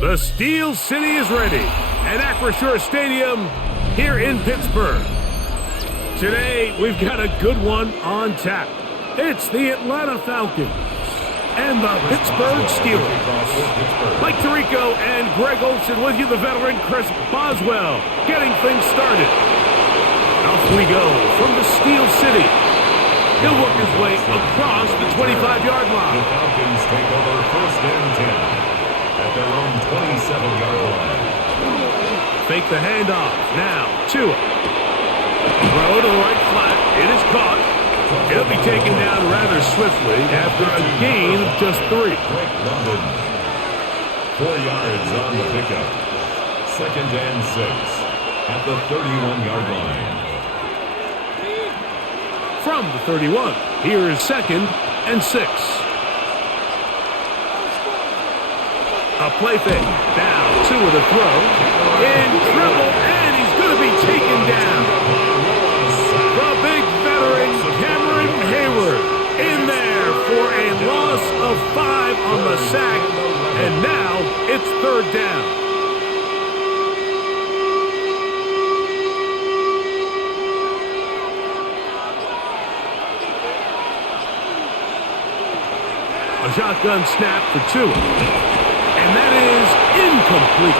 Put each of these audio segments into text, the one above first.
The Steel City is ready at Acrisure Stadium here in Pittsburgh. Today, we've got a good one on tap. It's the Atlanta Falcons and the Pittsburgh Steelers. Mike Tirico and Greg Olsen with you, the veteran Chris Boswell, getting things started. Off we go from the Steel City. He'll work his way across the 25-yard line. The Falcons take over first and 10 at their own 27-yard line. Fake the handoff. Now, Tua. Throw to the right flat. It is caught. It'll be taken down rather swiftly after a gain of just 3. 4 yards on the pickup. Second and 6 at the 31-yard line. From the 31, here is second and 6. A play fake. Now, Tua to throw. In trouble, and he's going to be taken down. The big veteran, Cameron Hayward, in there for a loss of 5 on the sack. And now it's third down. A shotgun snap for Tua. And that is incomplete.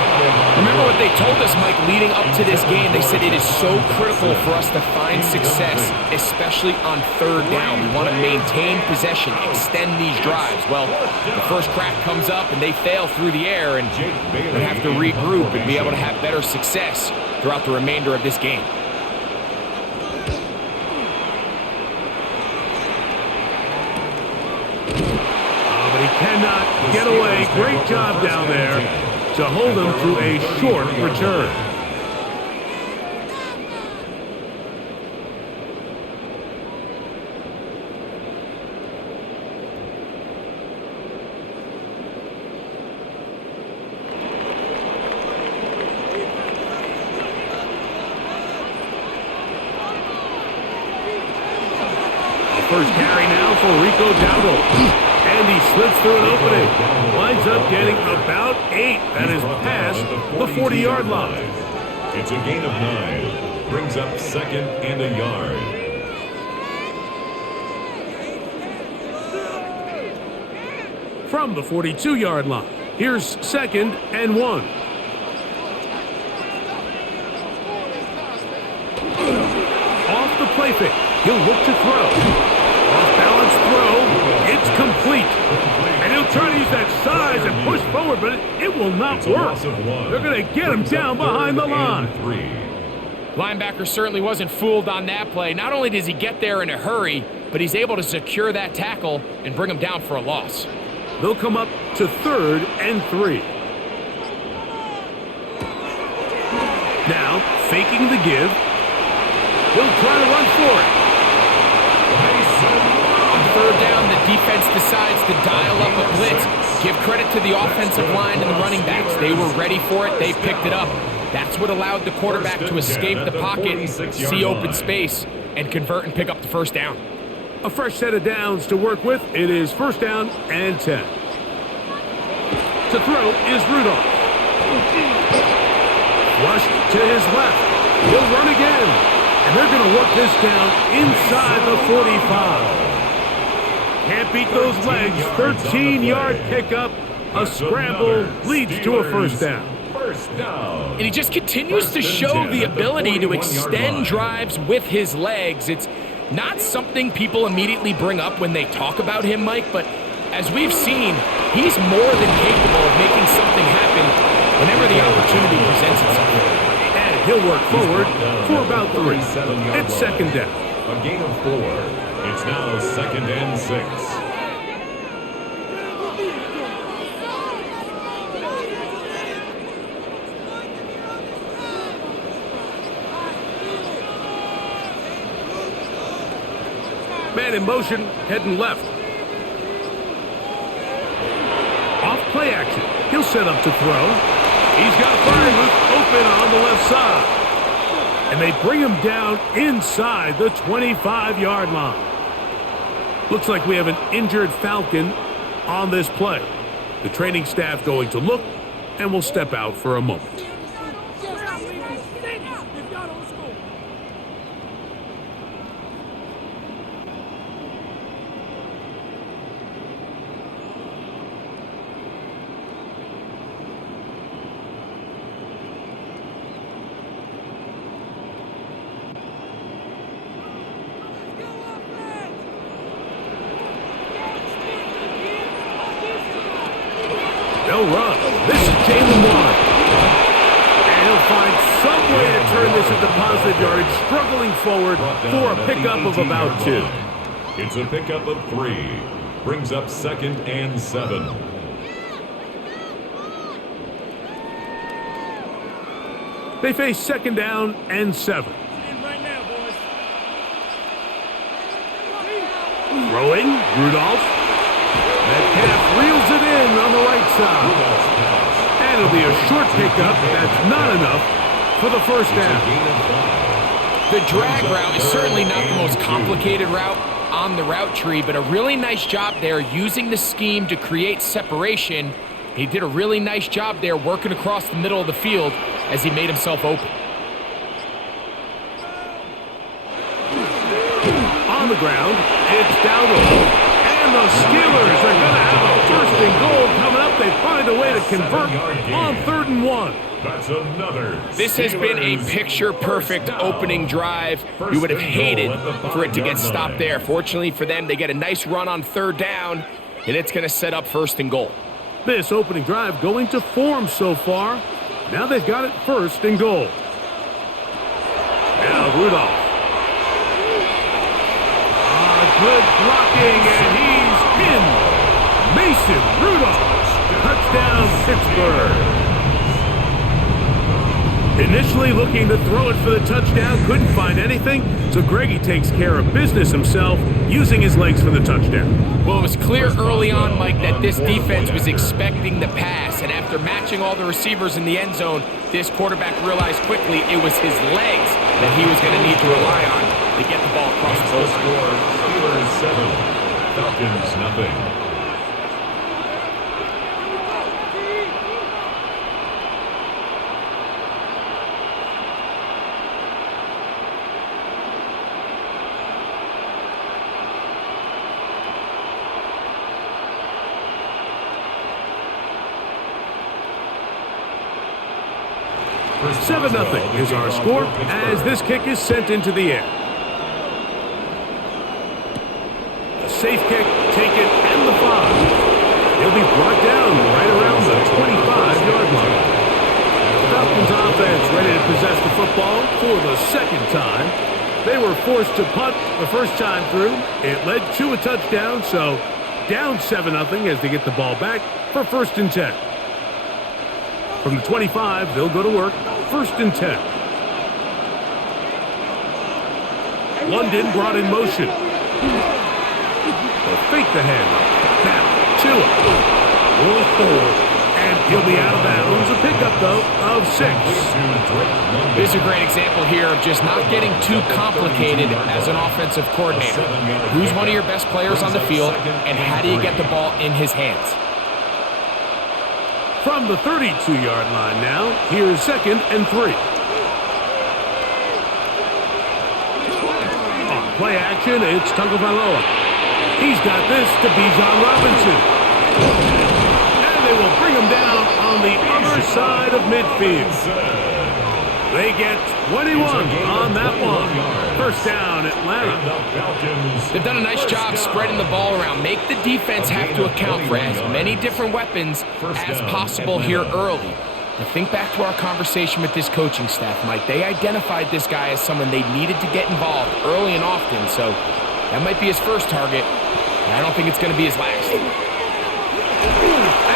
Remember what they told us, Mike, leading up to this game. They said it is so critical for us to find success, especially on third down. We want to maintain possession, extend these drives. Well, the first crack comes up and they fail through the air, and they have to regroup and be able to have better success throughout the remainder of this game. Cannot get away. Great job down there to hold him to a short return. First carry now for Rico Dowdle. And he slips through an opening. Winds up getting about 8. That is past the 40-yard line. It's a gain of 9. Brings up second and a yard. From the 42-yard line, here's second and 1. Off the play fake. He'll look to throw. Off-balance throw. It's complete. And he'll try to use that size and push forward, but it will not work. They're going to get him down behind the line. Linebacker certainly wasn't fooled on that play. Not only does he get there in a hurry, but he's able to secure that tackle and bring him down for a loss. They'll come up to third and 3. Now, faking the give. He'll try to run for it. On third down, the defense decides to dial up a blitz. Give credit to the offensive line and the running backs. They were ready for it. They picked it up. That's what allowed the quarterback to escape the pocket, see open space, and convert and pick up the first down. A fresh set of downs to work with. It is first down and 10. To throw is Rudolph. Rushed to his left. He'll run again. And they're going to work this down inside the 45. Can't beat those legs. 13-yard pickup. A scramble leads to a first down. And he just continues to show the ability to extend drives with his legs. It's not something people immediately bring up when they talk about him, Mike, but as we've seen, he's more than capable of making something happen whenever the opportunity presents itself. He'll work forward for about 3. It's second down. A gain of 4. It's now second and 6. Man in motion, heading left. Off play action. He'll set up to throw. He's got Freiermuth open on the left side. And they bring him down inside the 25-yard line. Looks like we have an injured Falcon on this play. The training staff going to look and will step out for a moment. They'll run. This is Jalen Warren. And he'll find some way to turn this into positive yardage, struggling forward for a pickup of about 2. It's a pickup of 3. Brings up 2nd and 7. They face 2nd down and 7. Throwing, Rudolph. Metcalf reels it in on the right side. And it'll be a short pickup. That's not enough for the first down. The drag route is certainly not the most complicated route on the route tree, but a really nice job there using the scheme to create separation. He did a really nice job there working across the middle of the field as he made himself open. On the ground, it's Dowdle. And the Steelers are going to have a 1st and goal coming up. They find a way to convert on 3rd and 1. That's another. This has been a picture-perfect opening drive. You would have hated for it to get stopped there. Fortunately for them, they get a nice run on 3rd down, and it's going to set up 1st and goal. This opening drive going to form so far. Now they've got it 1st and goal. Now Rudolph. Good blocking, and he's in. Mason Rudolph. Touchdown, Pittsburgh. Initially looking to throw it for the touchdown, couldn't find anything, so Greggy takes care of business himself, using his legs for the touchdown. Well, it was clear early on, Mike, that this defense was expecting the pass, and after matching all the receivers in the end zone, this quarterback realized quickly it was his legs that he was going to need to rely on to get the ball across the goal. Steelers 7, Falcons nothing. For 7-0 is our score as this kick is sent into the air. A safe kick taken and the 5. He'll be brought down right around the 25-yard line. The Falcons offense ready to possess the football for the 2nd time. They were forced to punt the first time through. It led to a touchdown, so down 7-0 as they get the ball back for 1st and 10. From the 25, they'll go to work, 1st and 10. London brought in motion. They'll fake the handoff. Now, Tua. And he'll be out of bounds. A pickup, though, of 6. This is a great example here of just not getting too complicated as an offensive coordinator. Who's one of your best players on the field, and how do you get the ball in his hands? From the 32-yard line now, here's 2nd and 3. On play action, it's Tagovailoa. He's got this to Bijan Robinson. And they will bring him down on the other side of midfield. They get 21 on that one. 1st down, Atlanta. They've done a nice job spreading the ball around. Make the defense have to account for as many different weapons as possible here early. Now think back to our conversation with this coaching staff, Mike. They identified this guy as someone they needed to get involved early and often, so that might be his first target. I don't think it's going to be his last. And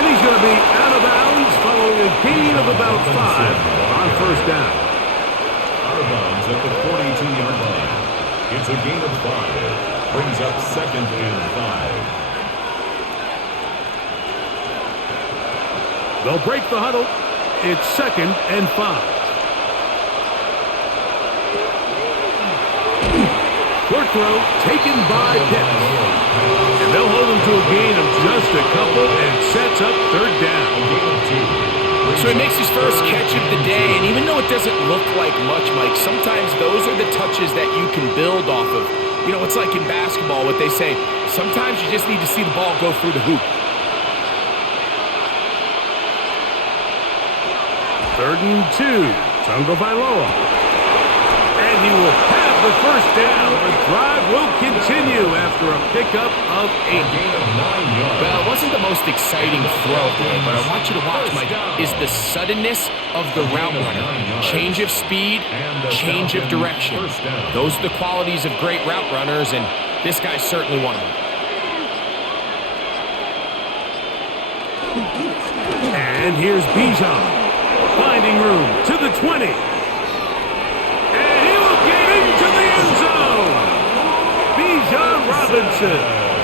he's going to be out of bounds following a gain of about 5 on 1st down. Out of bounds at the 42-yard line. It's a gain of 5. Brings up 2nd and 5. They'll break the huddle. It's 2nd and 5. Short throw taken by Pitts. And they'll hold him to a gain of just a couple and sets up 3rd down. So he makes his first catch of the day, and even though it doesn't look like much, Mike, sometimes those are the touches that you can build off of. You know, it's like in basketball, what they say, sometimes you just need to see the ball go through the hoop. 3rd and 2, Tungo Bailoa. And he will have the first down. The drive will continue after a pickup of 8. Well, it wasn't the most exciting throw today, but I want you to watch, Mike, is the suddenness of the route runner. Change of speed, change of direction. Those are the qualities of great route runners, and this guy's certainly one of them. And here's Bijan, finding room to the 20. Bijan Robinson,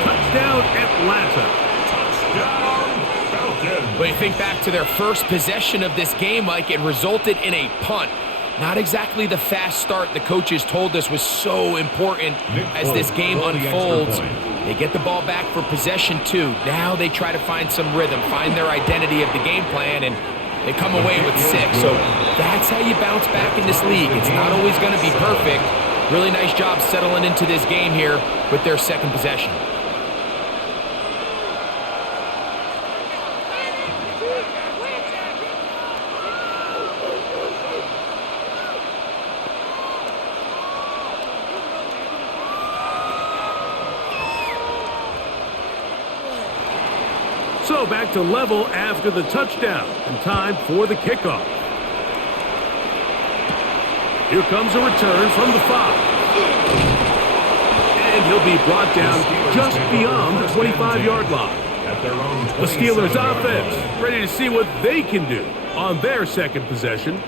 touchdown Atlanta. Touchdown Falcons. But you think back to their first possession of this game, Mike, it resulted in a punt. Not exactly the fast start the coaches told us was so important as this game unfolds. They get the ball back for possession 2. Now they try to find some rhythm, find their identity of the game plan, and they come away with 6. So that's how you bounce back in this league. It's not always going to be perfect. Really nice job settling into this game here with their second possession. So back to level after the touchdown, and time for the kickoff. Here comes a return from the 5. And he'll be brought down just beyond the 25-yard line. The Steelers offense ready to see what they can do on their second possession.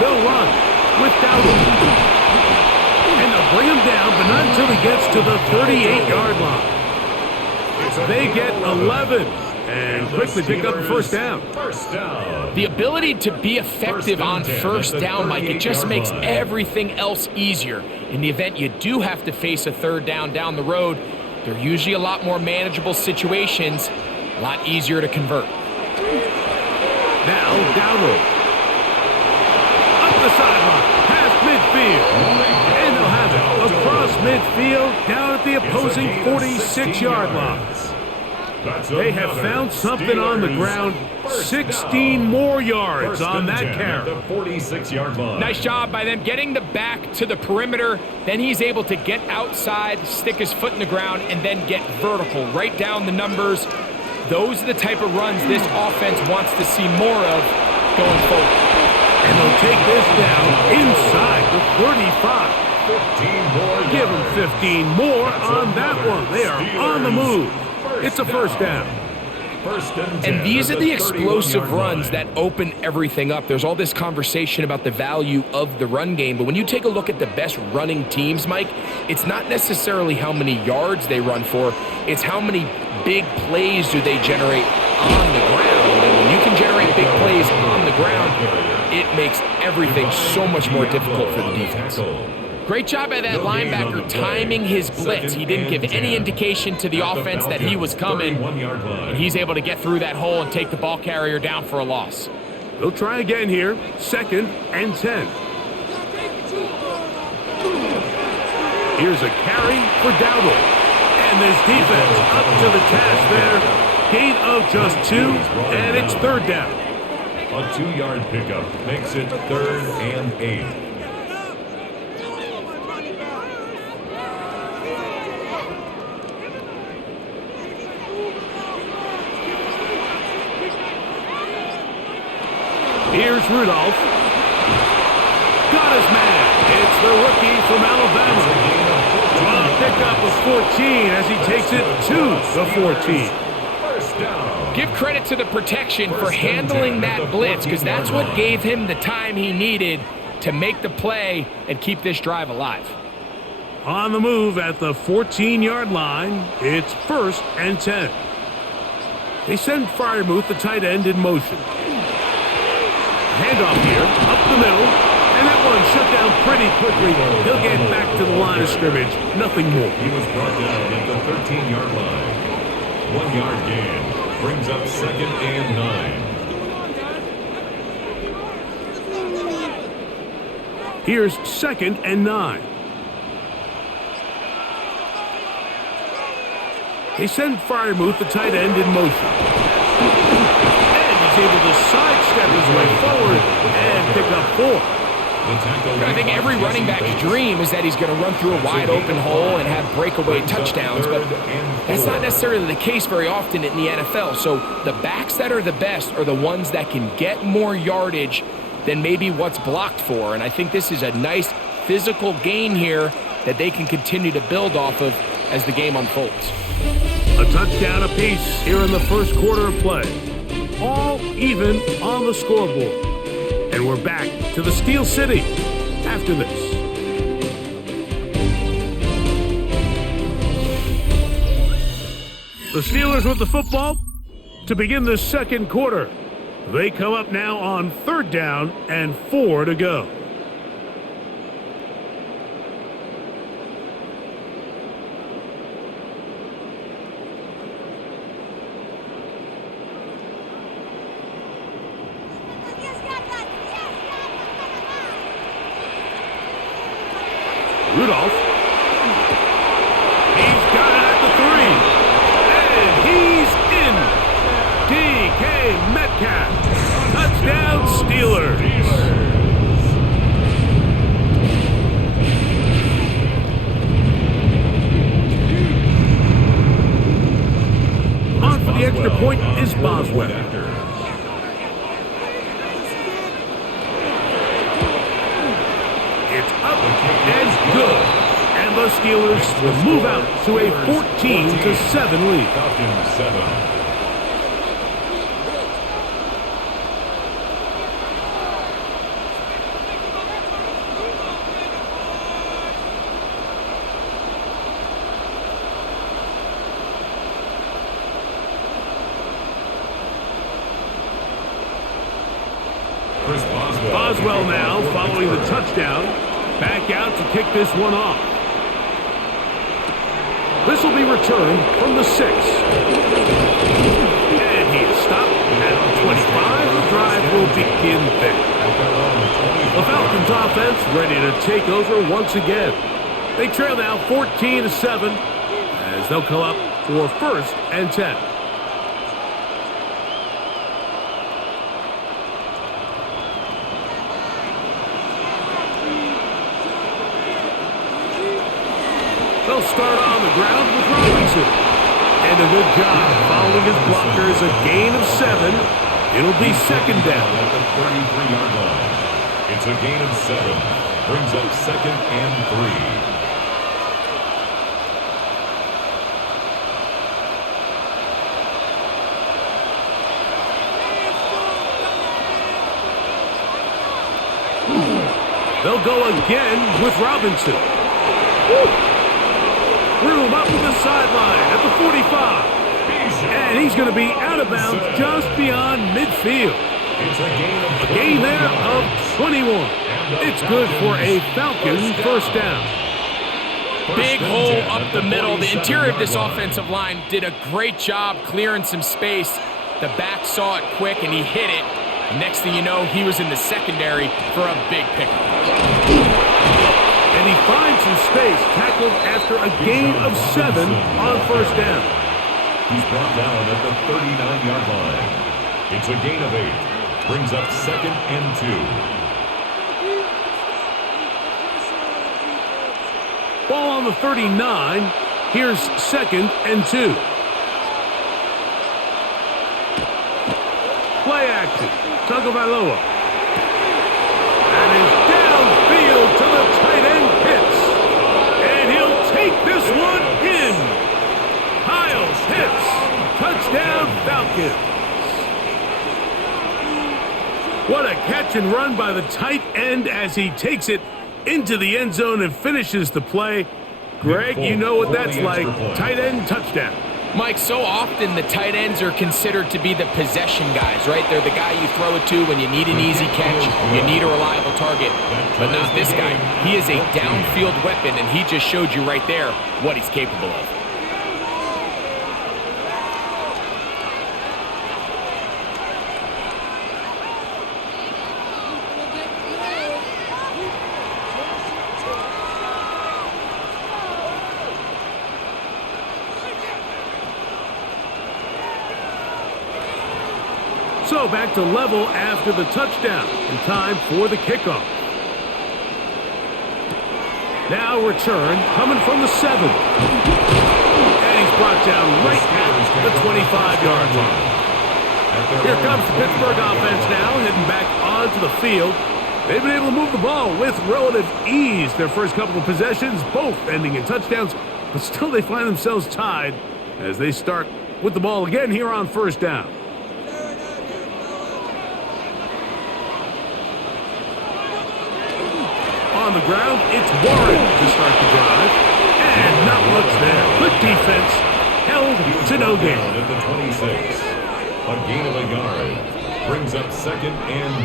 They'll run with Dowdle. And they'll bring him down, but not until he gets to the 38-yard line. They get 11 and quickly pick up a first down. The ability to be effective on first down, Mike, it just makes everything else easier. In the event you do have to face a third down the road, they're usually a lot more manageable situations, a lot easier to convert. Now Dowdle. The sideline, past midfield, and they'll have it across midfield down at the opposing 46-yard line. They have found something on the ground, 16 more yards on that carry. Nice job by them getting the back to the perimeter. Then he's able to get outside, stick his foot in the ground, and then get vertical, right down the numbers. Those are the type of runs this offense wants to see more of going forward. And they'll take this down inside the 35. Give them 15 more on that one. They are on the move. It's a first down. And these are the explosive runs that open everything up. There's all this conversation about the value of the run game, but when you take a look at the best running teams, Mike, it's not necessarily how many yards they run for, it's how many big plays do they generate on the ground. And when you can generate big plays on the ground, it makes everything so much more difficult for the defense. Great job by that linebacker timing his blitz. He didn't give any indication to the offense that he was coming, and he's able to get through that hole and take the ball carrier down for a loss. They'll try again here, 2nd and 10. Here's a carry for Dowdle. And this defense up to the task there. Gain of just 2, and it's 3rd down. A 2-yard pickup makes it 3rd and 8. Here's Rudolph. Got his man. It's the rookie from Alabama. A pickup of 14 as he takes it to the 14. Give credit to the protection for handling that blitz, because that's what gave him the time he needed to make the play and keep this drive alive. On the move at the 14-yard line, it's 1st and 10. They send Freiermuth, the tight end, in motion. Handoff here, up the middle, and that one shut down pretty quickly. He'll get back to the line of scrimmage, nothing more. He was brought down at the 13-yard line. 1 yard gain brings up 2nd and 9. Here's 2nd and 9. They send Freiermuth, the tight end, in motion. And he's able to sidestep his way forward and pick up 4. I think every running back's dream is that he's going to run through a wide open hole and have breakaway touchdowns, but that's not necessarily the case very often in the NFL. So the backs that are the best are the ones that can get more yardage than maybe what's blocked for. And I think this is a nice physical gain here that they can continue to build off of as the game unfolds. A touchdown apiece here in the first quarter of play. All even on the scoreboard. And we're back to the Steel City after this. The Steelers with the football to begin the second quarter. They come up now on 3rd down and 4 to go. Rudolph. He's got it at the 3. And he's in. DK Metcalf. Touchdown Steelers. On for the extra point is Boswell. It's up and good. And the Steelers will move out to a 14-7 lead. Falcons 7. Boswell now following the touchdown. Back out to kick this one off. This will be returned from the 6. And he is stopped at the 25. The drive will begin there. The Falcons offense ready to take over once again. They trail now 14-7 as they'll come up for 1st and 10. They'll start on the ground with Robinson. And a good job following his blockers, a gain of 7. It'll be 2nd down. At the 33-yard line. It's a gain of 7. Brings up 2nd and 3. They'll go again with Robinson. Room up the sideline at the 45. And he's going to be out of bounds just beyond midfield. It's a gain there of 21. It's good for a Falcons 1st down. Big hole up the middle. The interior of this offensive line did a great job clearing some space. The back saw it quick and he hit it. Next thing you know, he was in the secondary for a big pickup. And he finds some space, tackled after a gain of 7 on 1st down. He's brought down at the 39-yard line. It's a gain of 8. Brings up 2nd and 2. Ball on the 39. Here's 2nd and 2. Play action. Tagovailoa. And is downfield to the tight end Pitts. And he'll take this one in. Kyle Pitts. Touchdown Falcons. What a catch and run by the tight end as he takes it into the end zone and finishes the play. Greg, you know what that's like. Tight end touchdown. Mike, so often the tight ends are considered to be the possession guys, right? They're the guy you throw it to when you need an easy catch, you need a reliable target. But not this guy. He is a downfield weapon, and he just showed you right there what he's capable of. So back to level after the touchdown, and time for the kickoff. Now return coming from the 7. And he's brought down right at the 25-yard line. Here comes the Pittsburgh offense now, heading back onto the field. They've been able to move the ball with relative ease. Their first couple of possessions, both ending in touchdowns, but still they find themselves tied as they start with the ball again here on first down. On the ground, it's Warren to start the drive. And not much there. Good defense. Held to no gain. At the 26. A gain of a yard. Brings up 2nd and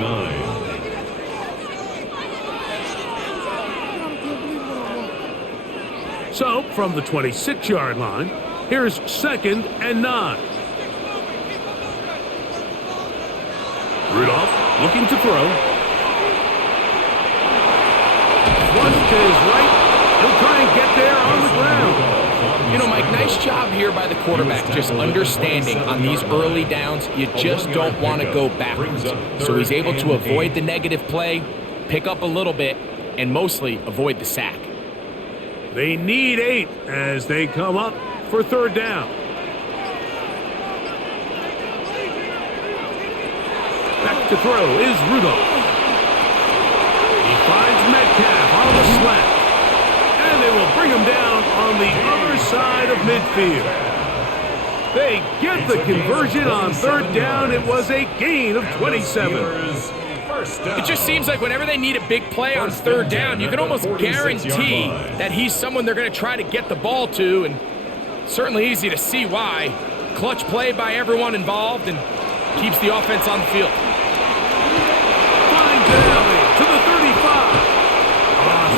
9. So, from the 26-yard line, here's 2nd and 9. Rudolph looking to throw. One to his right. He'll try and get there on the ground. You know, Mike, nice job here by the quarterback, just understanding on these early downs, you just don't want to go backwards. So he's able to avoid the negative play, pick up a little bit, and mostly avoid the sack. They need 8 as they come up for 3rd down. Back to throw is Rudolph. He finds Metcalf on the slant. And they will bring him down on the other side of midfield. They get the conversion on 3rd down. It was a gain of 27. It just seems like whenever they need a big play on 3rd down, you can almost guarantee that he's someone they're going to try to get the ball to, and certainly easy to see why. Clutch play by everyone involved and keeps the offense on the field. Finds it alley to the 35.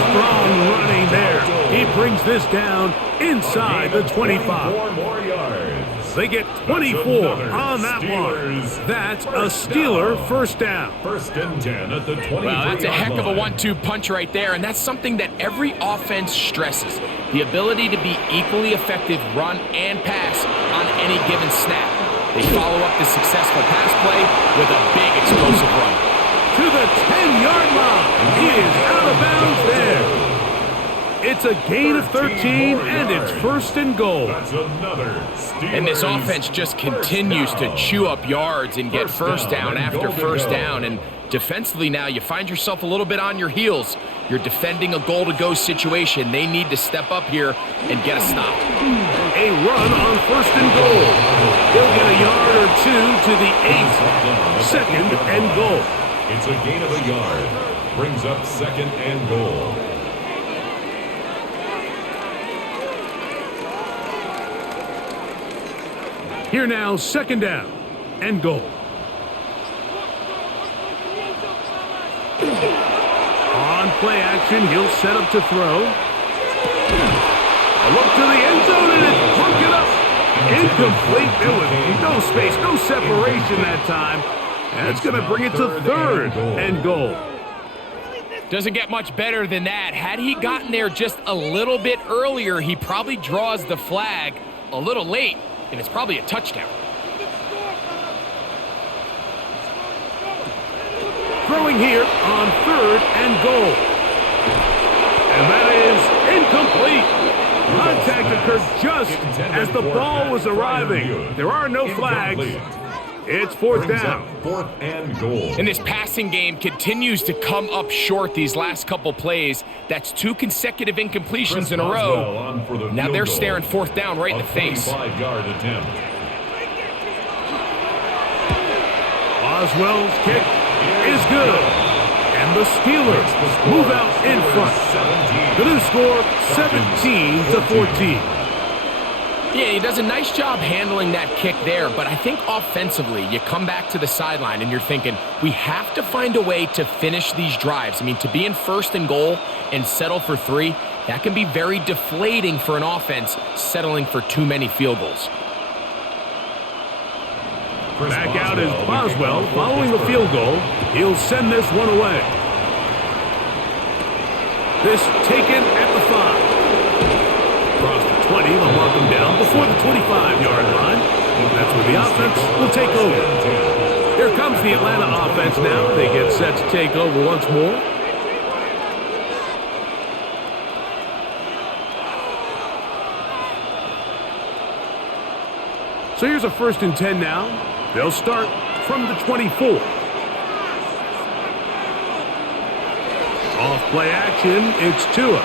Strong running there. He brings this down inside the 25. 4 more yards. They get 24 on that one. That's a Steeler first down. 1st and 10 at the 23. Well, that's a heck of a 1-2 punch right there, and that's something that every offense stresses. The ability to be equally effective run and pass on any given snap. They follow up the successful pass play with a big explosive run. To the 10-yard line. He is out of bounds there. It's a gain of 13, and it's 1st and goal. That's another Steelers. And this offense just continues to chew up yards and get first down after first down. And defensively now, you find yourself a little bit on your heels. You're defending a goal-to-go situation. They need to step up here and get a stop. A run on 1st and goal. He'll get a yard or 2 to the 8. 2nd and goal. It's a gain of a yard. Brings up 2nd and goal. Here now, 2nd down and goal. On play action, he'll set up to throw. A look to the end zone, and it's broken up. Incomplete. There was no space, no separation that time. That's going to bring it to 3rd and goal. Doesn't get much better than that. Had he gotten there just a little bit earlier, he probably draws the flag a little late, and it's probably a touchdown. Throwing here on 3rd and goal. And that is incomplete. Contact occurred just as the ball was arriving. There are no flags. It's 4th down. 4th and goal. And this passing game continues to come up short these last couple plays. That's 2 consecutive incompletions in a row. Now they're staring 4th down right in the face. 25-yard attempt. Oswell's kick is good. And the Steelers move out in front. The new score, 17-14. Yeah, he does a nice job handling that kick there, but I think offensively, you come back to the sideline and you're thinking, we have to find a way to finish these drives. I mean, to be in 1st and goal and settle for 3, that can be very deflating for an offense settling for too many field goals. Back out is Boswell following the field goal. He'll send this one away. This taken at the 5. Across the 20, they'll mark him down before the 25-yard line. That's where the offense will take over. Here comes the Atlanta offense now. They get set to take over once more. So here's a 1st and 10 now. They'll start from the 24. Off play action, it's Tua.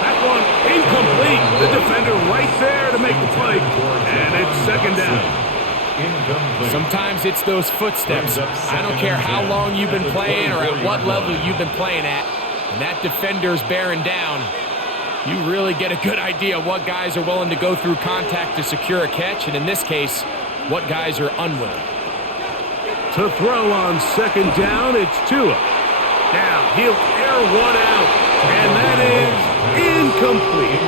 That one incomplete. The defender right there to make the play. And it's 2nd down. Sometimes it's those footsteps. I don't care how long you've been playing or at what level you've been playing at. And that defender's bearing down. You really get a good idea of what guys are willing to go through contact to secure a catch, and in this case, what guys are unwilling. To throw on 2nd down, it's Tua. Now, he'll air one out, and that is incomplete.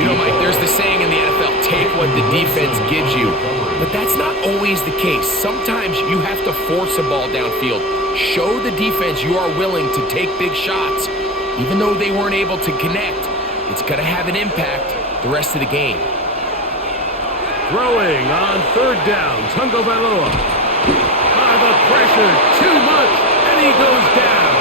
You know, Mike, there's the saying in the NFL, take what the defense gives you. But that's not always the case. Sometimes you have to force a ball downfield. Show the defense you are willing to take big shots. Even though they weren't able to connect, it's going to have an impact the rest of the game. Throwing on 3rd down, Tagovailoa. The pressure, too much, and he goes down.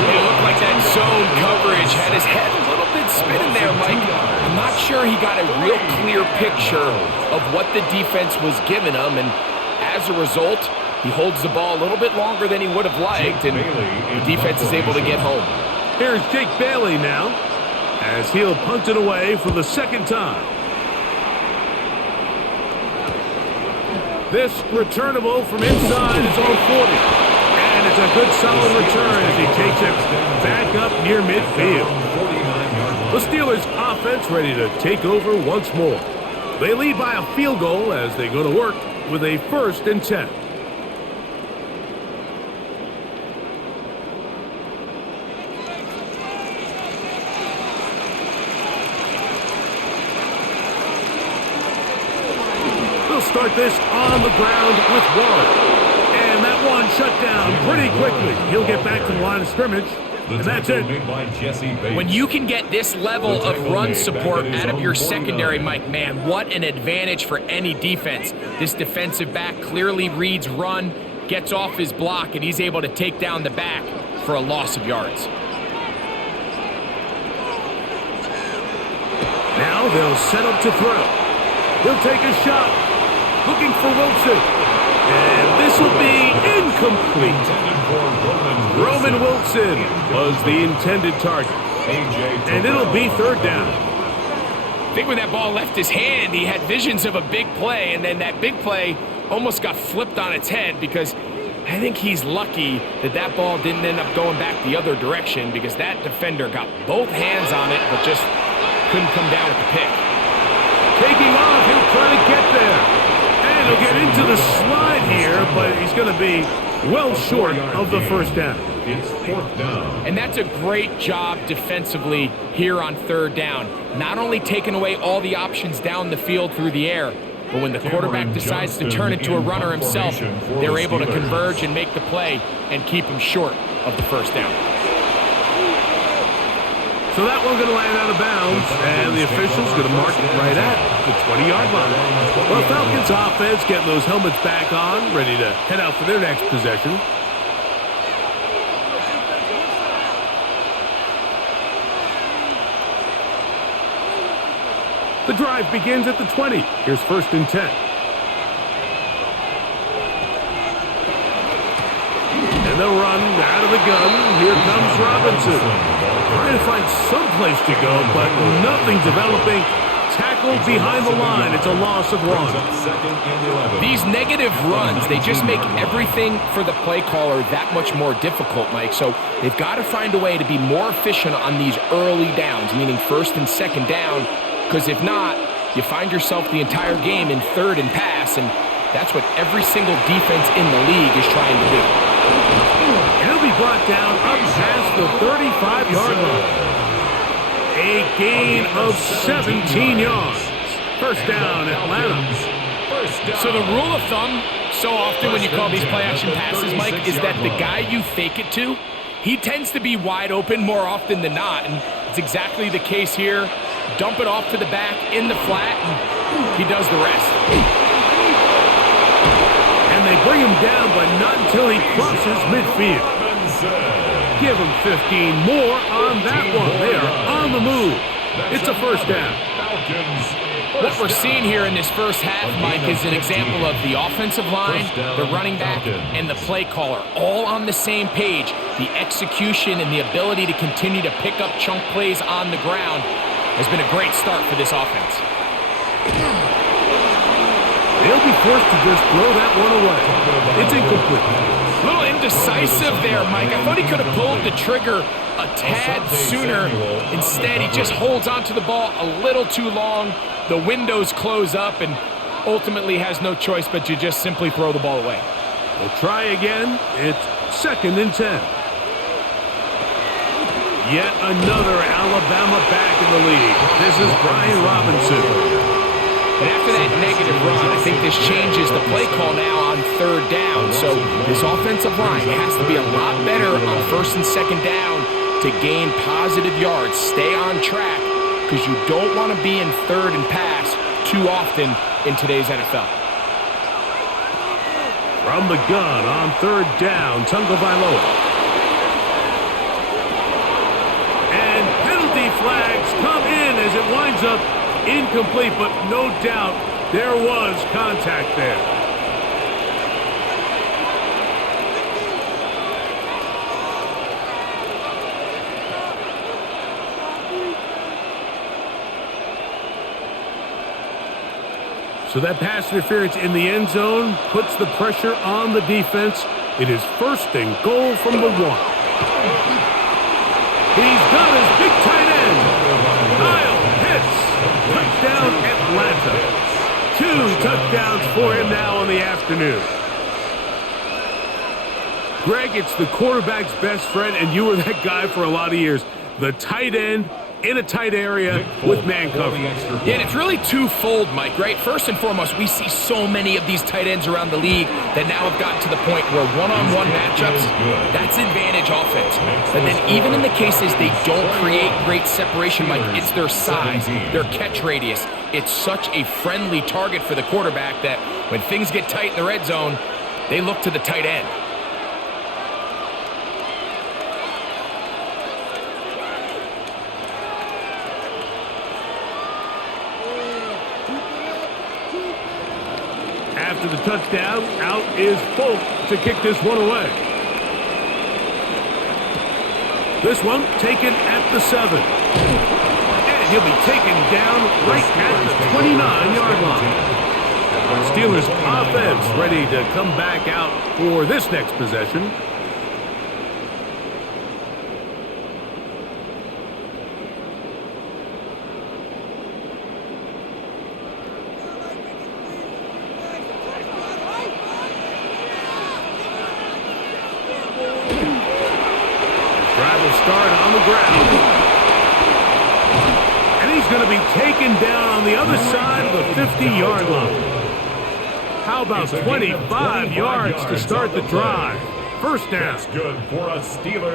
It looked like that zone coverage had his head a little bit spinning there, Mike. I'm not sure he got a real clear picture of what the defense was giving him, and as a result, he holds the ball a little bit longer than he would have liked, and the defense is able to get home. Here's Jake Bailey now, as he'll punt it away for the 2nd time. This returnable from inside his own 40. And it's a good solid return as he takes it back up near midfield. The Steelers offense ready to take over once more. They lead by a field goal as they go to work with a 1st and 10. Start this on the ground with Warren. And that one shut down pretty quickly. He'll get back to the line of scrimmage, and that's it. When you can get this level of run support out of your secondary, Mike, man, what an advantage for any defense. This defensive back clearly reads run, gets off his block, and he's able to take down the back for a loss of yards. Now they'll set up to throw. He'll take a shot. Looking for Wilson. And this will be incomplete. Roman Wilson was the intended target. And it'll be 3rd down. I think when that ball left his hand, he had visions of a big play, and then that big play almost got flipped on its head because I think he's lucky that that ball didn't end up going back the other direction because that defender got both hands on it but just couldn't come down with the pick. Taking off, he'll try to get there. And he'll get into the slide here, but he's going to be well short of the 1st down. It's 4th down. And that's a great job defensively here on 3rd down. Not only taking away all the options down the field through the air, but when the quarterback decides to turn into a runner himself, they're able to converge and make the play and keep him short of the 1st down. So that one's going to land out of bounds, and the official's going to mark it right at the 20-yard line. Well, Falcons offense getting those helmets back on, ready to head out for their next possession. The drive begins at the 20. Here's 1st and 10. And they'll run out of the gun. Here comes Robinson. Trying to find some place to go, but nothing developing. tackled behind the line. It's a loss of 1. Second and 11. These negative runs, they just make everything for the play caller that much more difficult, Mike. So they've got to find a way to be more efficient on these early downs, meaning first and second down, because if not, you find yourself the entire game in third and pass, and that's what every single defense in the league is trying to do. He'll be brought down up past the 35-yard line. A gain of 17 yards. First down, Atlanta. So the rule of thumb, so often when you call these play-action passes, Mike, is that the guy you fake it to, he tends to be wide open more often than not, and it's exactly the case here. Dump it off to the back in the flat, and he does the rest. And they bring him down, but not until he crosses midfield. Give him 15 more on that one. They are on the move. It's a first down. What we're seeing here in this first half, Mike, is an example of the offensive line, the running back, and the play caller all on the same page. The execution and the ability to continue to pick up chunk plays on the ground has been a great start for this offense. They'll be forced to just throw that one away. It's incomplete. A little indecisive there, Mike. I thought he could have pulled the trigger a tad sooner. Instead, he just holds onto the ball a little too long. The windows close up and ultimately has no choice but to just simply throw the ball away. We'll try again. It's second and 10. Yet another Alabama back in the league. This is Brian Robinson. And after that negative run, I think this changes the play call now on third down. So this offensive line has to be a lot better on first and second down to gain positive yards. Stay on track because you don't want to be in third and pass too often in today's NFL. From the gun on third down, Tagovailoa. And penalty flags come in as it winds up incomplete, but no doubt there was contact there. So that pass interference in the end zone puts the pressure on the defense. It is first and goal from the 1. He's got his big tight end, Kyle Pitts. Touchdown, Atlanta. 2 touchdowns for him now in the afternoon. Greg, it's the quarterback's best friend, and you were that guy for a lot of years. The tight end in a tight area with man coverage. Yeah, and it's really twofold, Mike, right? First and foremost, we see so many of these tight ends around the league that now have gotten to the point where one-on-one matchups, that's advantage offense. But then even in the cases they don't create great separation, Mike, it's their size, their catch radius. It's such a friendly target for the quarterback that when things get tight in the red zone, they look to the tight end. After the touchdown, out is Folk to kick this one away. This one taken at the 7. And he'll be taken down right at the 29-yard line. Steelers offense ready to come back out for this next possession. Start on the ground. And he's going to be taken down on the other side of the 50-yard line. How about 25 yards to start the drive? First down.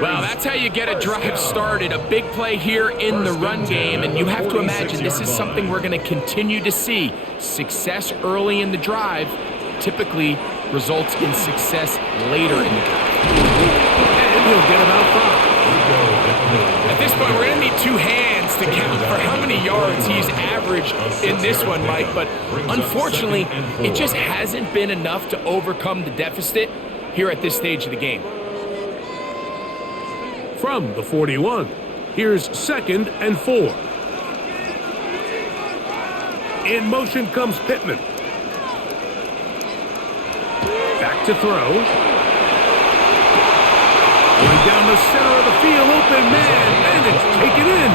Well, that's how you get a drive started. A big play here in the run game, and you have to imagine this is something we're going to continue to see. Success early in the drive typically results in success later in the drive. And he'll get about 5. At this point, we're going to need 2 hands to count for how many yards he's averaged in this one, Mike. But unfortunately, it just hasn't been enough to overcome the deficit here at this stage of the game. From the 41, here's second and 4. In motion comes Pittman. Back to throw. Going down the center of the field, open man, and it's taken in.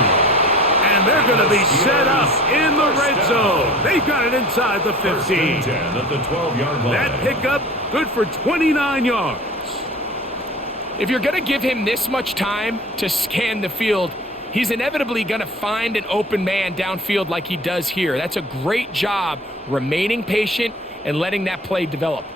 And they're going to be set up in the red zone. They've got it inside the 15. 10 at the 12-yard line. That pickup, good for 29 yards. If you're going to give him this much time to scan the field, he's inevitably going to find an open man downfield like he does here. That's a great job remaining patient and letting that play develop.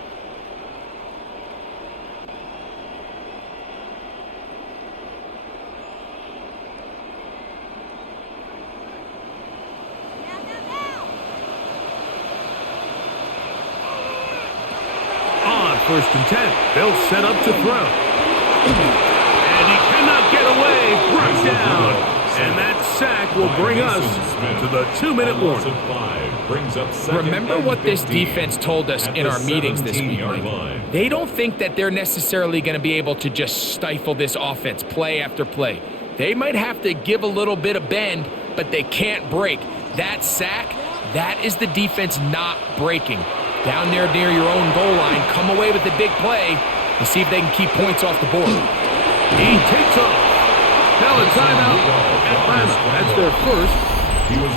First and 10. They'll set up to throw. And he cannot get away. Brought down. And that sack will bring us to the 2-minute warning. Remember what this defense told us in our meetings this week. They don't think that they're necessarily going to be able to just stifle this offense play after play. They might have to give a little bit of bend, but they can't break. That sack, that is the defense not breaking. Down there near your own goal line, come away with a big play and see if they can keep points off the board. He takes off. Now a timeout. Atlanta, that's their first.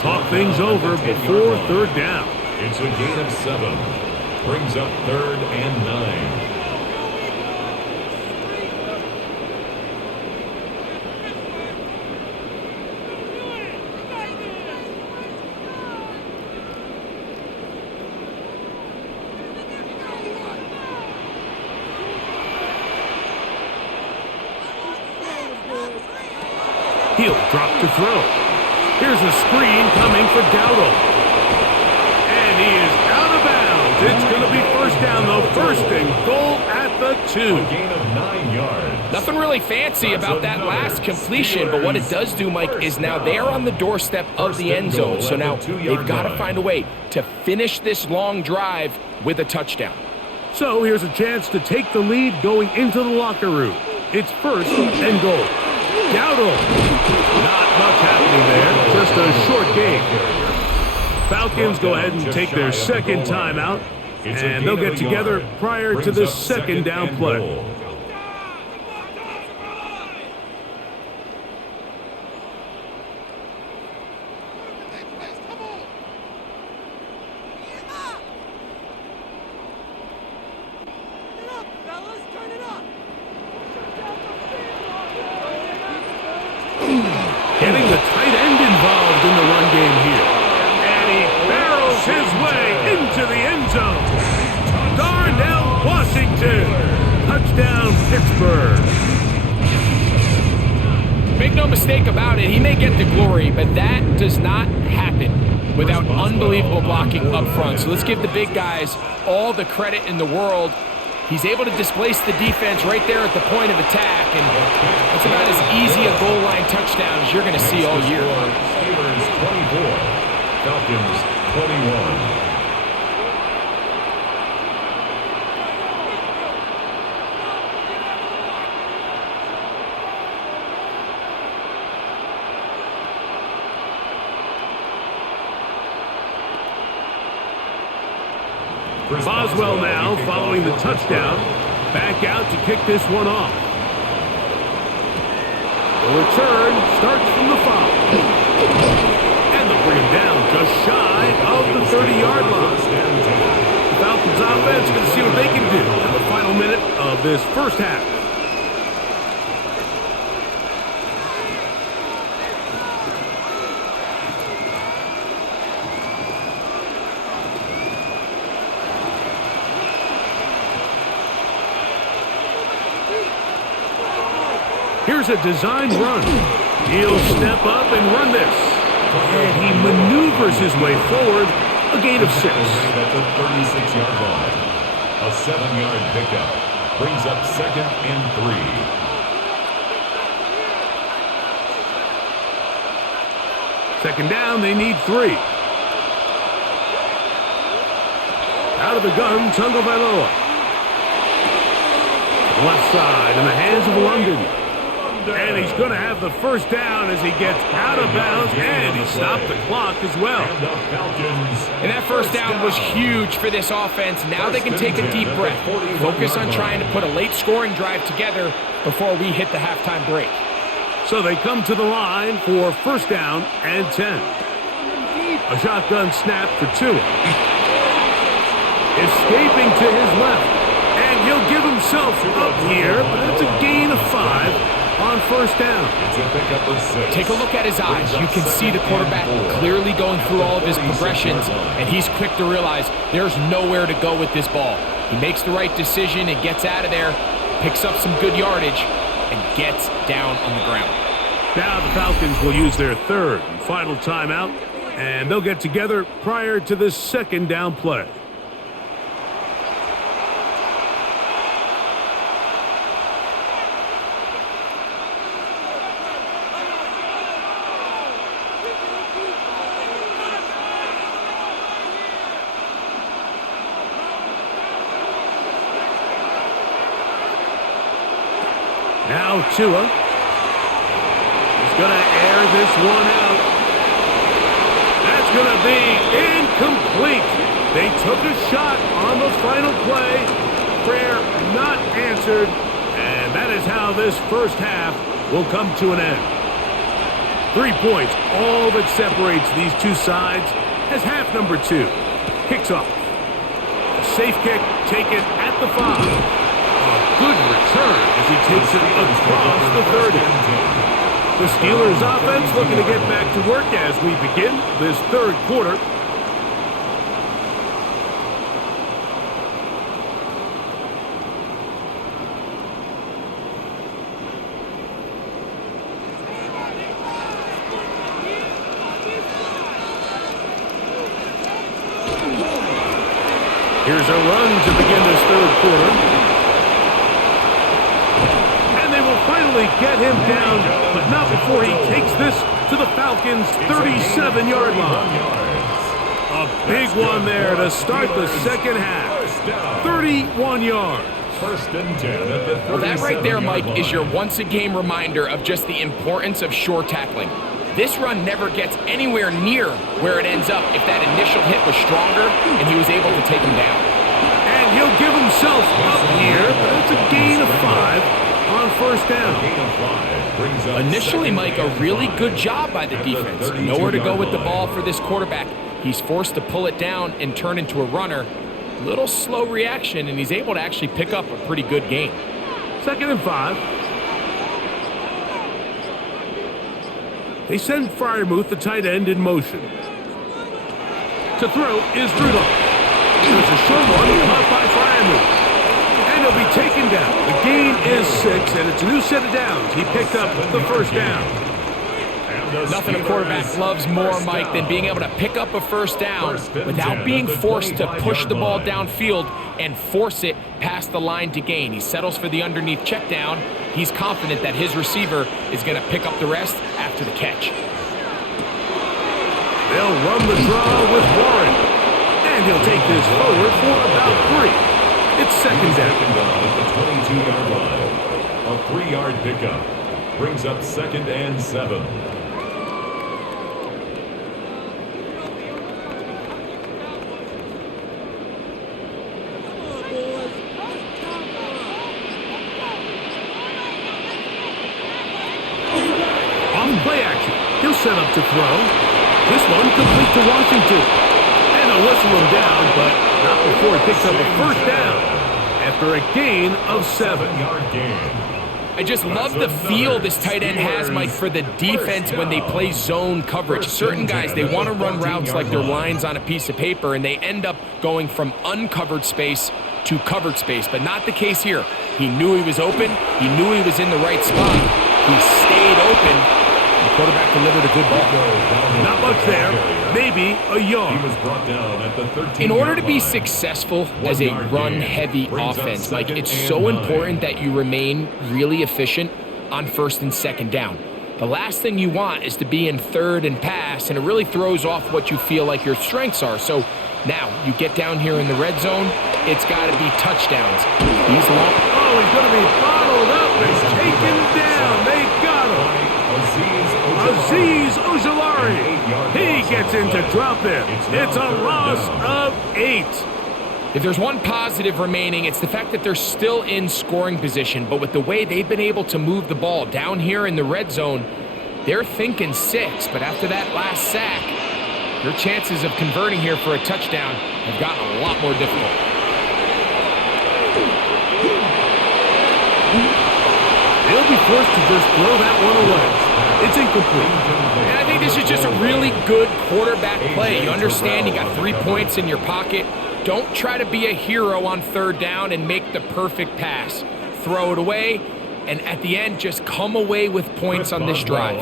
Talk things over before third down. It's a gain of 7. Brings up 3rd and 9. He'll drop to throw. Here's a screen coming for Dowdle. And he is out of bounds. It's going to be first down, though. First and goal at the 2. A gain of 9 yards. Nothing really fancy about that last completion, but what it does do, Mike, is now they're on the doorstep of the end zone. So now they've got to find a way to finish this long drive with a touchdown. So here's a chance to take the lead going into the locker room. It's first and goal. Dowdle. Not much happening there. Just a short game. Falcons go ahead and take their second timeout, and they'll get together prior to the second down play. Getting the tight end involved in the run game here. And he barrels his way into the end zone. Darnell Washington. Touchdown, Pittsburgh. Make no mistake about it, he may get the glory, but that does not happen without unbelievable blocking up front. So let's give the big guys all the credit in the world. He's able to displace the defense right there at the point of attack, and it's about as easy a goal line touchdown as you're going to see all year. Steelers 24, Falcons 21. Boswell now following the touchdown. Back out to kick this one off. The return starts from the 5. And they'll bring him down just shy of the 30-yard line. The Falcons offense going to see what they can do in the final minute of this first half. Here's a designed run. He'll step up and run this. And he maneuvers his way forward, a gain of 6. At the 36-yard line. A 7-yard pickup. Brings up 2nd and 3. Second down, they need 3. Out of the gun, Tagovailoa. Left side in the hands of London. And he's going to have the first down as he gets out of bounds, and he stopped the clock as well. And that first down was huge for this offense. Now they can take a deep breath, focus on trying to put a late scoring drive together before we hit the halftime break. So they come to the line for first down and 10. A shotgun snap for Tua. Escaping to his left. And he'll give himself up here, but it's a gain of 5 on first down. Take a look at his eyes. You can see the quarterback clearly going through all of his progressions, and he's quick to realize there's nowhere to go with this ball. He makes the right decision and gets out of there, picks up some good yardage, and gets down on the ground. Now the Falcons will use their third and final timeout, and they'll get together prior to this second down play. Now Tua. He's going to air this one out. That's going to be incomplete. They took a shot on the final play. Prayer not answered. And that is how this first half will come to an end. 3 points, all that separates these two sides, as half number 2 kicks off. A safe kick taken at the 5. Good return as he takes it across the 30. The Steelers offense looking to get back to work as we begin this third quarter. Here's a run to begin this third quarter. Finally get him down, but not before he takes this to the Falcons' 37-yard line. A big one there to start the second half. 31 yards. First and 10 at the 37-yard line. Well, that right there, Mike, is your once-a-game reminder of just the importance of short tackling. This run never gets anywhere near where it ends up if that initial hit was stronger and he was able to take him down. And he'll give himself up here, but it's a gain of 5. On first down. Initially, Mike, a really good job by the defense. Nowhere to go with the ball for this quarterback. He's forced to pull it down and turn into a runner. Little slow reaction, and he's able to actually pick up a pretty good gain. Second and 5. They send Freiermuth, the tight end, in motion. To throw is Rudolph. There's a short one caught by Freiermuth. And he'll be taken down. The gain is 6, and it's a new set of downs. He picked up the first down. Nothing a quarterback loves more, Mike, than being able to pick up a first down without being forced to push the ball downfield and force it past the line to gain. He settles for the underneath check down. He's confident that his receiver is going to pick up the rest after the catch. They'll run the draw with Warren. And he'll take this forward for about 3. It's second down at the 22-yard line. A 3-yard pickup brings up second and 7. On play action, he'll set up to throw. This one complete to Washington. And they'll whistle him down, but not before he picks up a first down after a gain of 7. I just love the feel this tight end has, Mike, for the defense when they play zone coverage. Certain guys, they want to run routes like they're lines on a piece of paper, and they end up going from uncovered space to covered space, but not the case here. He knew he was open. He knew he was in the right spot. He stayed open. The quarterback delivered a good ball. Not much there. Maybe a yard. He was brought down at the 13-yard line. In order to be successful as a run-heavy offense, Mike, it's so important that you remain really efficient on first and second down. The last thing you want is to be in third and pass, and it really throws off what you feel like your strengths are. So now you get down here in the red zone, it's got to be touchdowns. He's long. Oh, he's going to be bottled up and taken down. They sees Ojulari. He gets into drop it. It's a loss of 8. If there's one positive remaining, it's the fact that they're still in scoring position. But with the way they've been able to move the ball down here in the red zone, they're thinking 6. But after that last sack, their chances of converting here for a touchdown have gotten a lot more difficult. They'll be forced to just throw that one away. It's incomplete. And I think this is just a really good quarterback play. You understand you got 3 points in your pocket. Don't try to be a hero on third down and make the perfect pass. Throw it away, and at the end, just come away with points on this drive.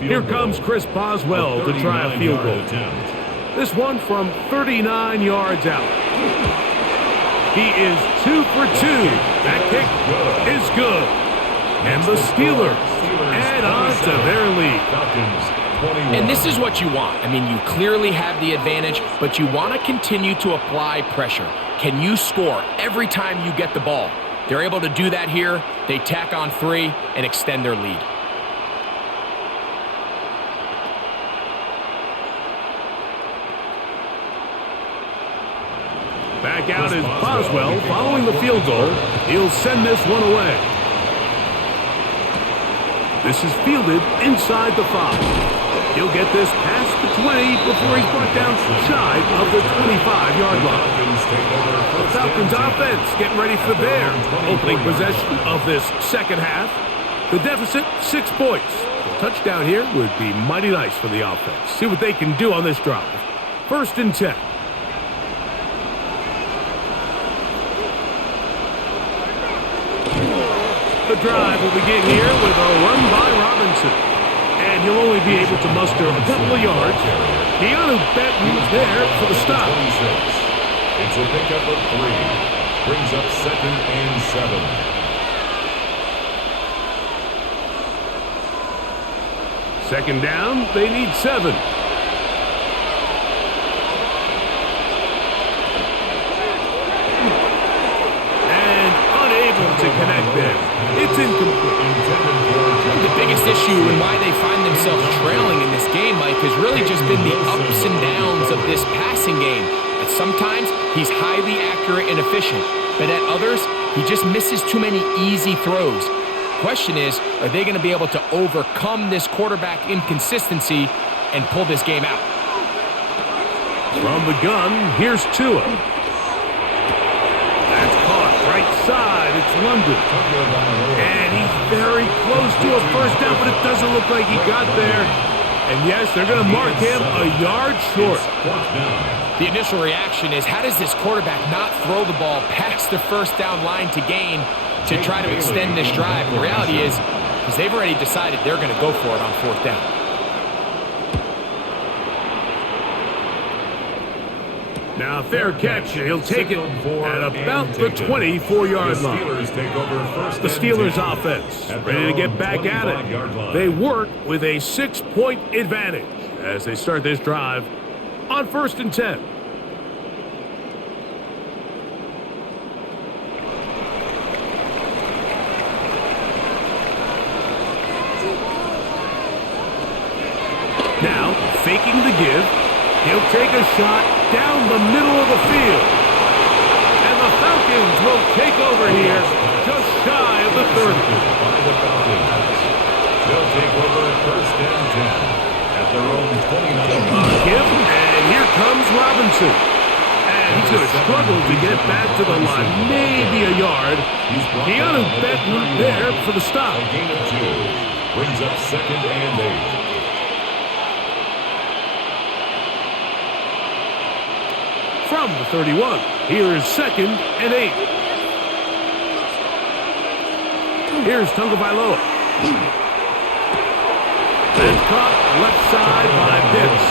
Here comes Chris Boswell to try a field goal. This one from 39 yards out. He is 2 for 2. That kick is good. And the Steelers add on to their lead. And this is what you want. I mean, you clearly have the advantage, but you want to continue to apply pressure. Can you score every time you get the ball? They're able to do that here. They tack on 3 and extend their lead. Back out is Boswell following the field goal. He'll send this one away. This is fielded inside the 5. He'll get this past the 20 before he's brought down shy of the 25-yard line. The Falcons offense getting ready for their opening possession of this second half. The deficit, 6 points. A touchdown here would be mighty nice for the offense. See what they can do on this drive. 1st and 10. The drive will begin here with a run by Robinson. And he'll only be able to muster a couple of yards. Keanu Benton there for the stop. It's a pickup of 3. Brings up 2nd and 7. Second down, they need 7. And unable to connect there. It's incomplete. The biggest issue and why they find themselves trailing in this game, Mike, has really just been the ups and downs of this passing game. At sometimes, he's highly accurate and efficient, but at others, he just misses too many easy throws. Question is, are they going to be able to overcome this quarterback inconsistency and pull this game out? From the gun, here's Tua. That's caught right side. It's London. And he's very close to a first down, but it doesn't look like he got there. And yes, they're going to mark him a yard short. The initial reaction is, how does this quarterback not throw the ball past the first down line to gain to try to extend this drive? The reality is, because they've already decided they're going to go for it on 4th down. Now, fair catch. He'll take it at about the 24-yard line. The Steelers offense ready to get back at it. They work with a 6-point advantage as they start this drive on 1st and 10. Now, faking the give, he'll take a shot down the middle of the field. And the Falcons will take over here just shy of the 30. They'll take over 1st and 10 at their own 29. Give, and here comes Robinson. And he's going to struggle to get back to the line, maybe a yard. Keanu Benton there for the stop. A gain of 2. Brings up 2nd and 8. From the 31, here is 2nd and 8. Here's Tagovailoa. And caught left side by Pitts.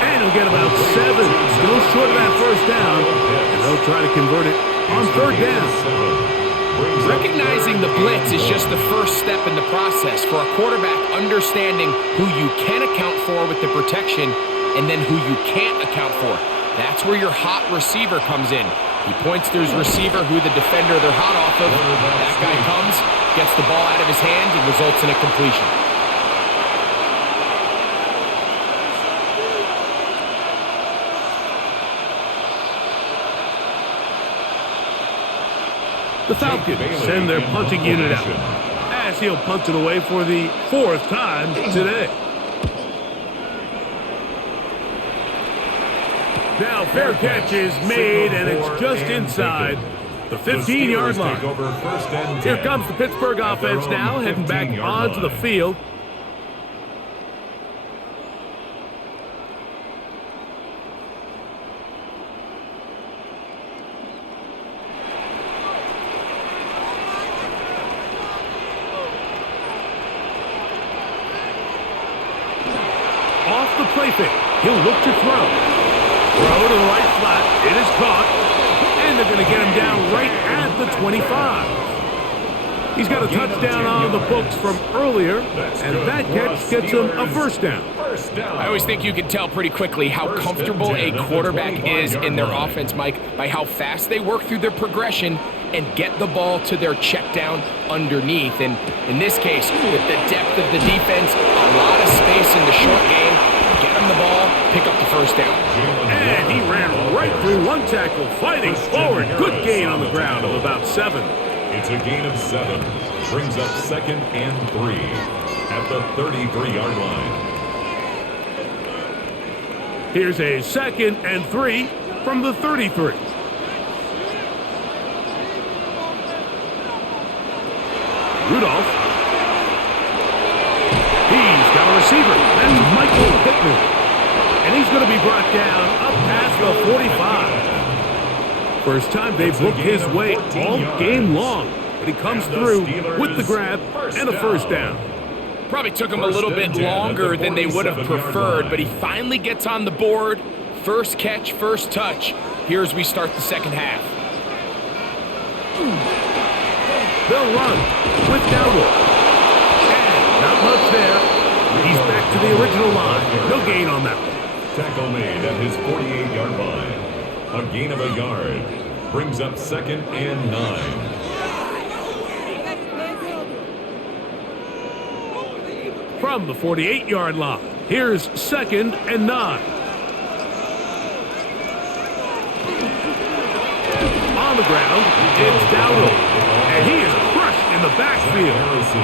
And he'll get about 7. Still short of that first down. And they'll try to convert it on 3rd down. Recognizing the blitz is just the first step in the process for a quarterback understanding who you can account for with the protection and then who you can't account for. That's where your hot receiver comes in. He points to his receiver, who the defender they're hot off of. That guy comes, gets the ball out of his hand, and results in a completion. The Falcons send their punting unit out, as he'll punt it away for the 4th time today. Now fair catch is made, and it's just inside the 15-yard line. Here comes the Pittsburgh offense now, heading back onto the field. Off the play fake, he'll look to throw. Throw to the right flat, it is caught, and they're going to get him down right at the 25. He's got a touchdown on the books from earlier, and that catch gets him a first down. I always think you can tell pretty quickly how comfortable a quarterback is in their offense, Mike, by how fast they work through their progression and get the ball to their check down underneath. And in this case, with the depth of the defense, a lot of space in the short game, get him the ball, pick up the first down. And he ran right through one tackle, fighting forward. Good gain on the ground of about 7. It's a gain of 7. Brings up 2nd and 3 at the 33-yard line. Here's a 2nd and 3 from the 33. Rudolph. He's got a receiver. That's Michael Pittman. And he's going to be brought down up past the 45. First time they've looked his way all game long. But he comes through with the grab and a first down. Probably took him a little bit longer than they would have preferred, but he finally gets on the board. First catch, first touch. Here as we start the second half. They'll run with Dowdle. And not much there. He's back to the original line. No gain on that one. Tackle made at his 48-yard line. A gain of a yard. Brings up 2nd and 9. From the 48-yard line, here's 2nd and 9. On the ground, it's Dowdle, and he is crushed in the backfield.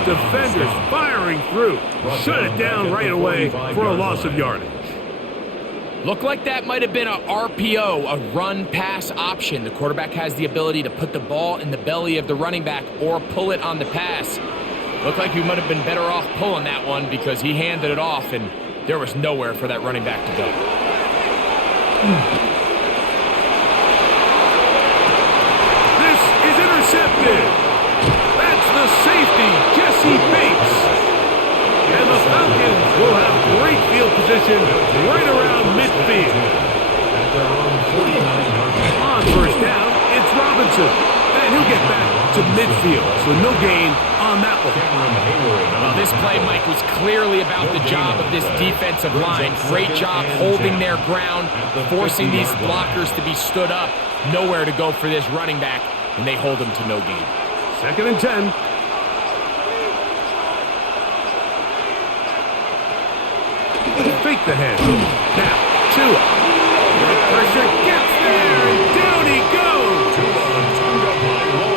Defenders firing through. Shut it down right away for a loss of yardage. Looked like that might have been a RPO, a run-pass option. The quarterback has the ability to put the ball in the belly of the running back or pull it on the pass. Looked like he might have been better off pulling that one because he handed it off, and there was nowhere for that running back to go. This is intercepted. That's the safety, Jesse Bates. And the Falcons will have great field position right around midfield. On first down, it's Robinson. And he'll get back to midfield, so no gain on that one. Well, this play, Mike, was clearly about the job of this defensive line. Great job holding their ground, forcing these blockers to be stood up. Nowhere to go for this running back, and they hold him to no gain. 2nd and 10. Fake the head. Now, Tua. Pressure gets there, and down he goes.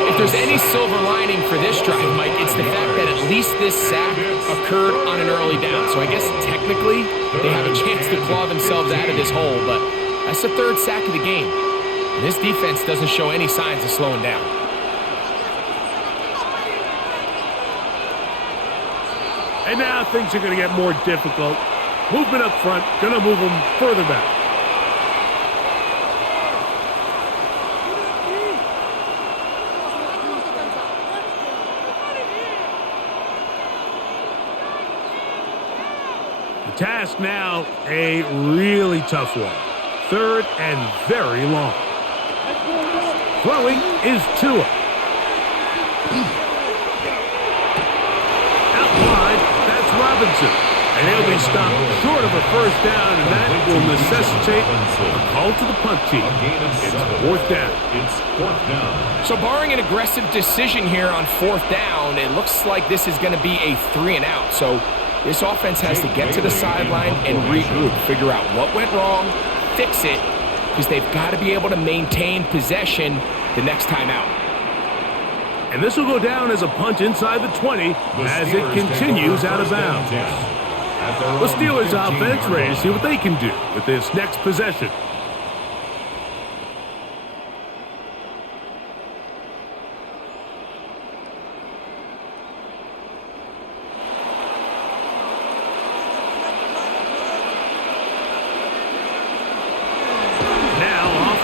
If there's any silver lining for this drive, Mike, it's the fact that at least this sack occurred on an early down. So I guess technically they have a chance to claw themselves out of this hole, but that's the 3rd sack of the game. And this defense doesn't show any signs of slowing down. And now things are going to get more difficult. Movement up front, going to move them further back. The task now, a really tough one. 3rd and very long. Throwing is Tua. Out wide, that's Robinson. And he'll be stopped short of a first down, and that will necessitate a call to the punt team. It's 4th down. It's 4th down. So barring an aggressive decision here on 4th down, it looks like this is going to be a 3 and out. So this offense has to get to the sideline and regroup, figure out what went wrong, fix it, because they've got to be able to maintain possession the next time out. And this will go down as a punt inside the 20 as it continues out of bounds. The Steelers offense ready to see what they can do with this next possession.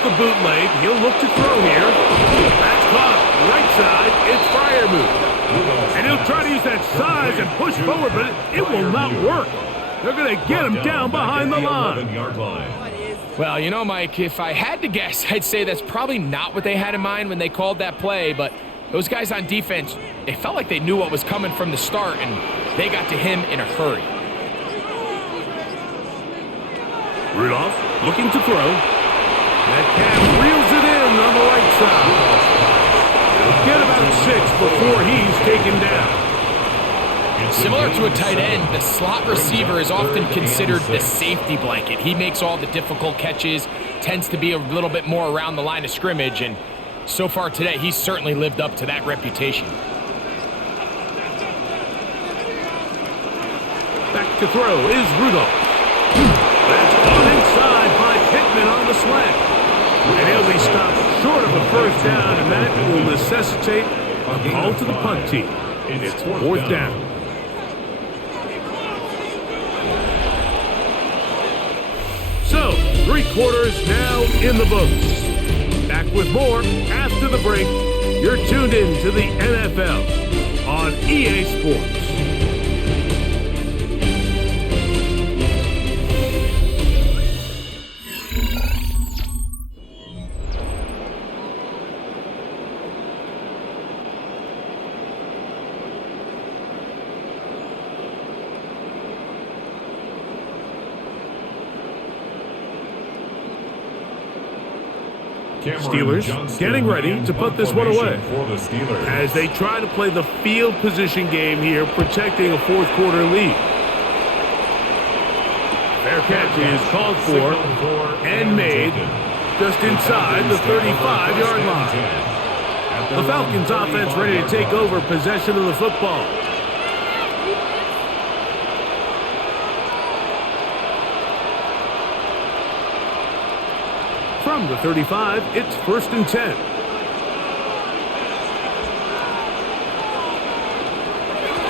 The bootleg, he'll look to throw here. That's caught. Right side, it's Freiermuth. And he'll try to use that size and push forward, but it will not work. They're going to get him down behind the line. Well, you know, Mike, if I had to guess, I'd say that's probably not what they had in mind when they called that play, but those guys on defense, it felt like they knew what was coming from the start, and they got to him in a hurry. Rudolph looking to throw. That calf reels it in on the right side. He'll get about 6 before he's taken down. Similar to a tight end, the slot receiver is often considered the safety blanket. He makes all the difficult catches, tends to be a little bit more around the line of scrimmage, and so far today, he's certainly lived up to that reputation. Back to throw is Rudolph. That's caught inside by Pittman on the slant. And he'll be stopped short of a first down, and that will necessitate a call to the punt team. It's fourth down. So, 3 quarters now in the books. Back with more after the break. You're tuned in to the NFL on EA Sports. Steelers getting ready to put this one away as they try to play the field position game here, protecting a fourth quarter lead. Fair catch is called for and made just inside the 35-yard line. The Falcons offense ready to take over possession of the football. From the 35, it's 1st and 10.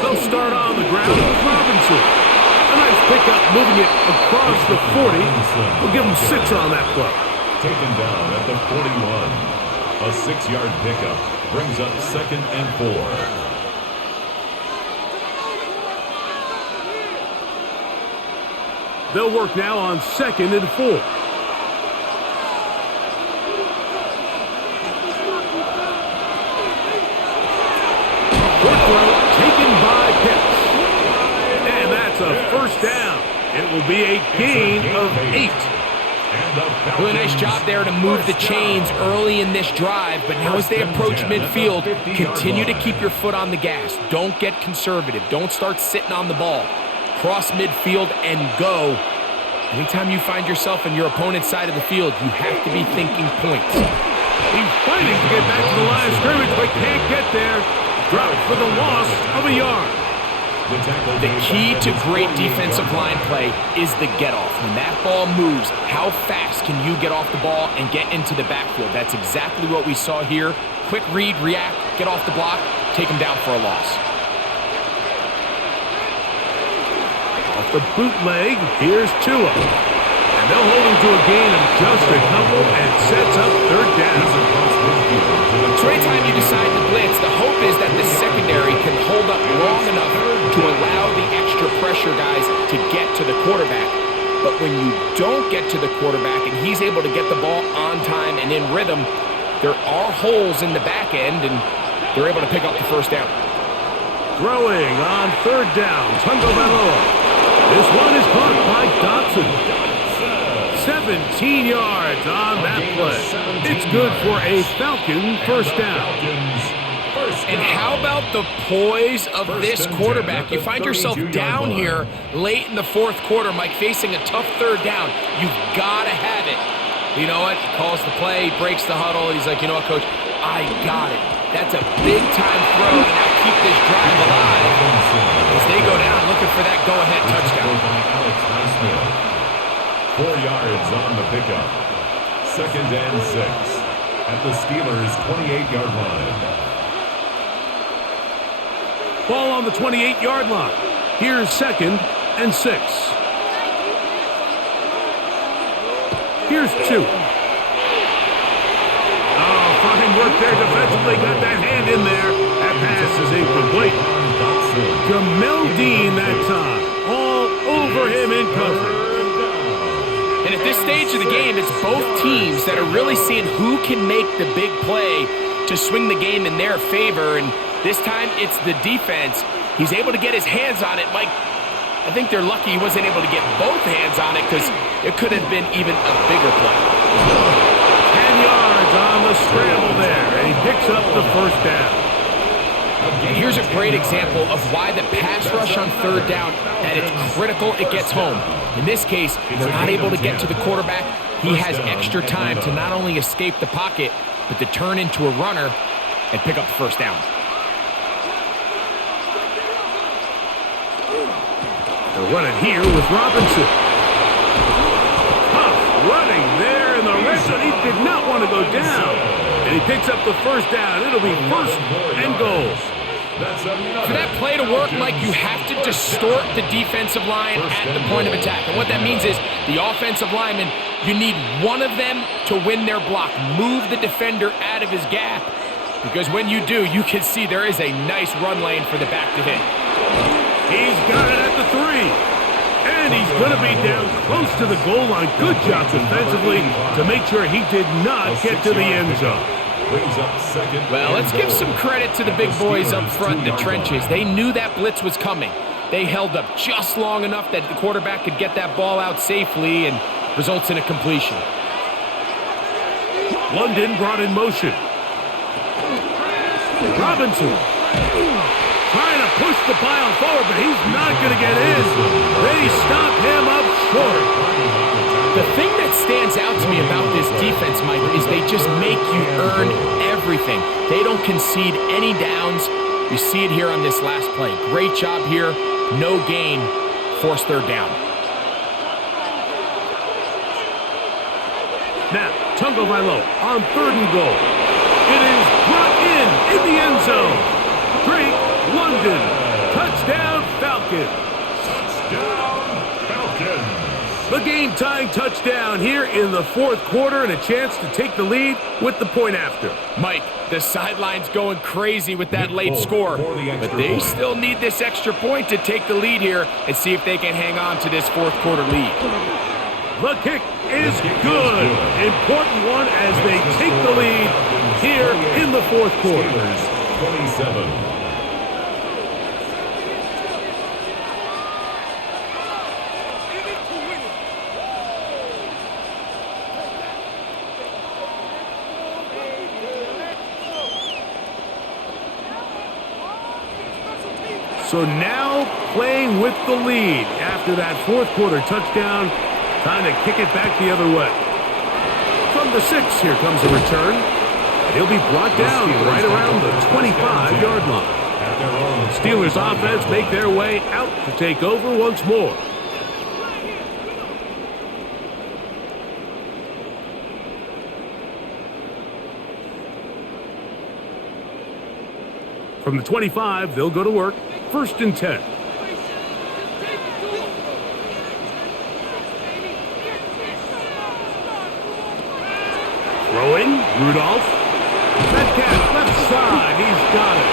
They'll start on the ground with Robinson. A nice pickup moving it across the 40. We'll give him 6 on that play. Taken down at the 41. A 6-yard pickup brings up 2nd and 4. They'll work now on 2nd and 4. Taken by Pitts. And that's a first down. It will be a gain of 8. Really nice job there to move the chains early in this drive, but now as they approach midfield, continue to keep your foot on the gas. Don't get conservative. Don't start sitting on the ball. Cross midfield and go. Anytime you find yourself on your opponent's side of the field, you have to be thinking points. He's fighting to get back to the line of scrimmage, but can't get there. Dropped for the loss of a yard. The key to great defensive line play is the get-off. When that ball moves, how fast can you get off the ball and get into the backfield? That's exactly what we saw here. Quick read, react, get off the block, take him down for a loss. Off the bootleg, here's Tua. And they'll hold him to a gain of just a couple and sets up 3rd down. So anytime you decide to blitz, the hope is that the secondary can hold up long enough to allow the extra pressure guys to get to the quarterback. But when you don't get to the quarterback and he's able to get the ball on time and in rhythm, there are holes in the back end, and they're able to pick up the first down. Throwing on 3rd down, Tagovailoa. This one is caught by Dotson. 17 yards on that play. It's good for a Falcon first down. And how about the poise of this quarterback? You find yourself down here late in the 4th quarter, Mike, facing a tough 3rd down. You've got to have it. You know what? He calls the play, breaks the huddle. He's like, you know what, Coach? I got it. That's a big-time throw to now keep this drive alive as they go down looking for that go-ahead touchdown. 4 yards on the pickup. 2nd and 6 at the Steelers' 28-yard line. Ball on the 28-yard line. Here's 2nd and 6. Here's 2. Oh, fine work there defensively. Got that hand in there. That pass is incomplete. Jamel Dean that time. All over him in coverage. And at this stage of the game, it's both teams that are really seeing who can make the big play to swing the game in their favor. And this time, it's the defense. He's able to get his hands on it. Mike, I think they're lucky he wasn't able to get both hands on it because it could have been even a bigger play. 10 yards on the scramble there, and he picks up the first down. And here's a great example of why the pass rush on 3rd down, that it's critical it gets home. In this case, they're not able to get to the quarterback. He has extra time to not only escape the pocket, but to turn into a runner and pick up the first down. They'll run it here with Robinson. Tough running there in the red zone. He did not want to go down. And he picks up the first down. It'll be 1st and goal. For that play to work, Mike, you have to distort the defensive line at the point of attack. And what that means is the offensive lineman, you need one of them to win their block. Move the defender out of his gap. Because when you do, you can see there is a nice run lane for the back to hit. He's got it at the 3. And he's going to be down close to the goal line. Good job defensively to make sure he did not get to the end zone. Well, let's give some credit to the big boys up front in the trenches. They knew that blitz was coming. They held up just long enough that the quarterback could get that ball out safely and results in a completion. London brought in motion. Robinson trying to push the pile forward, but he's not going to get in. They stop him up short. The thing that stands out to me about this defense, Mike, is they just make you earn everything. They don't concede any downs. You see it here on this last play. Great job here. No gain. Forced 3rd down. Now, Tagovailoa on 3rd and goal. It is brought in the end zone. Drake London. Touchdown, Falcons. Touchdown, Falcons. The game-tying touchdown here in the 4th quarter and a chance to take the lead with the point after. Mike, the sideline's going crazy with that late score, but they still need this extra point to take the lead here and see if they can hang on to this 4th quarter lead. The kick is good. Important one as they take the lead here in the 4th quarter. 27. So now playing with the lead after that 4th quarter touchdown, trying to kick it back the other way. From the 6, here comes a return. And he'll be brought down right around the 25-yard line. Steelers offense make their way out to take over once more. From the 25, they'll go to work. 1st and 10. Throwing, Rudolph. Metcalf, left side, he's got it.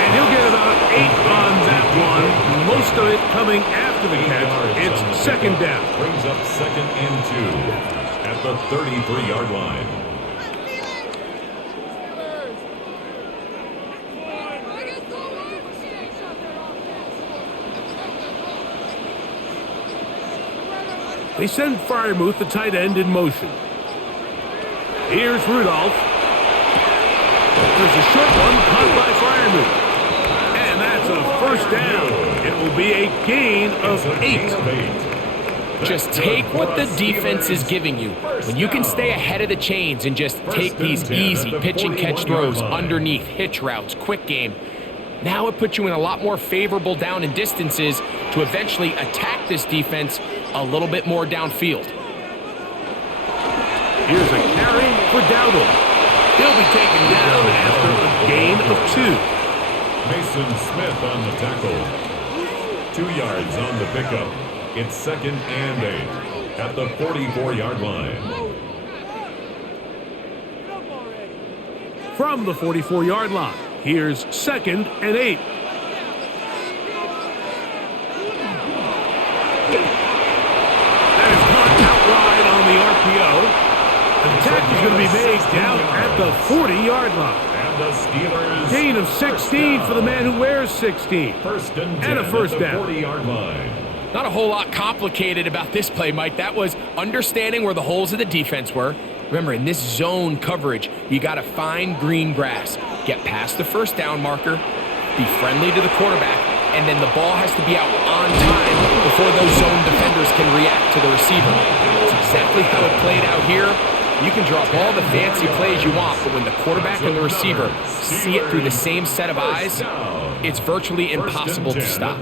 And he'll get about 8 on that one. Most of it coming after the catch. It's 2nd down. Brings up 2nd and 2 at the 33-yard line. They send Freiermuth, the tight end, in motion. Here's Rudolph. There's a short one caught by Freiermuth. And that's a 1st down. It will be a gain of 8. Just take what the defense is giving you. When you can stay ahead of the chains and just take these easy pitch and catch throws underneath, hitch routes, quick game, now it puts you in a lot more favorable down and distances to eventually attack this defense a little bit more downfield. Here's a carry for Dowdle. He'll be taken down after a gain of 2. Mason Smith on the tackle. 2 yards on the pickup. It's 2nd and 8 at the 44-yard line. From the 44-yard line, here's 2nd and 8. That is caught out wide on the RPO. The tackle is going to be made down at the 40-yard line. And the Steelers gain of 16 for the man who wears 16. And a first down. 40-yard line. Not a whole lot complicated about this play, Mike. That was understanding where the holes of the defense were. Remember, in this zone coverage, you got to find green grass, get past the first down marker, be friendly to the quarterback, and then the ball has to be out on time before those zone defenders can react to the receiver. That's exactly how it played out here. You can draw up all the fancy plays you want, but when the quarterback and the receiver see it through the same set of eyes, it's virtually impossible to stop.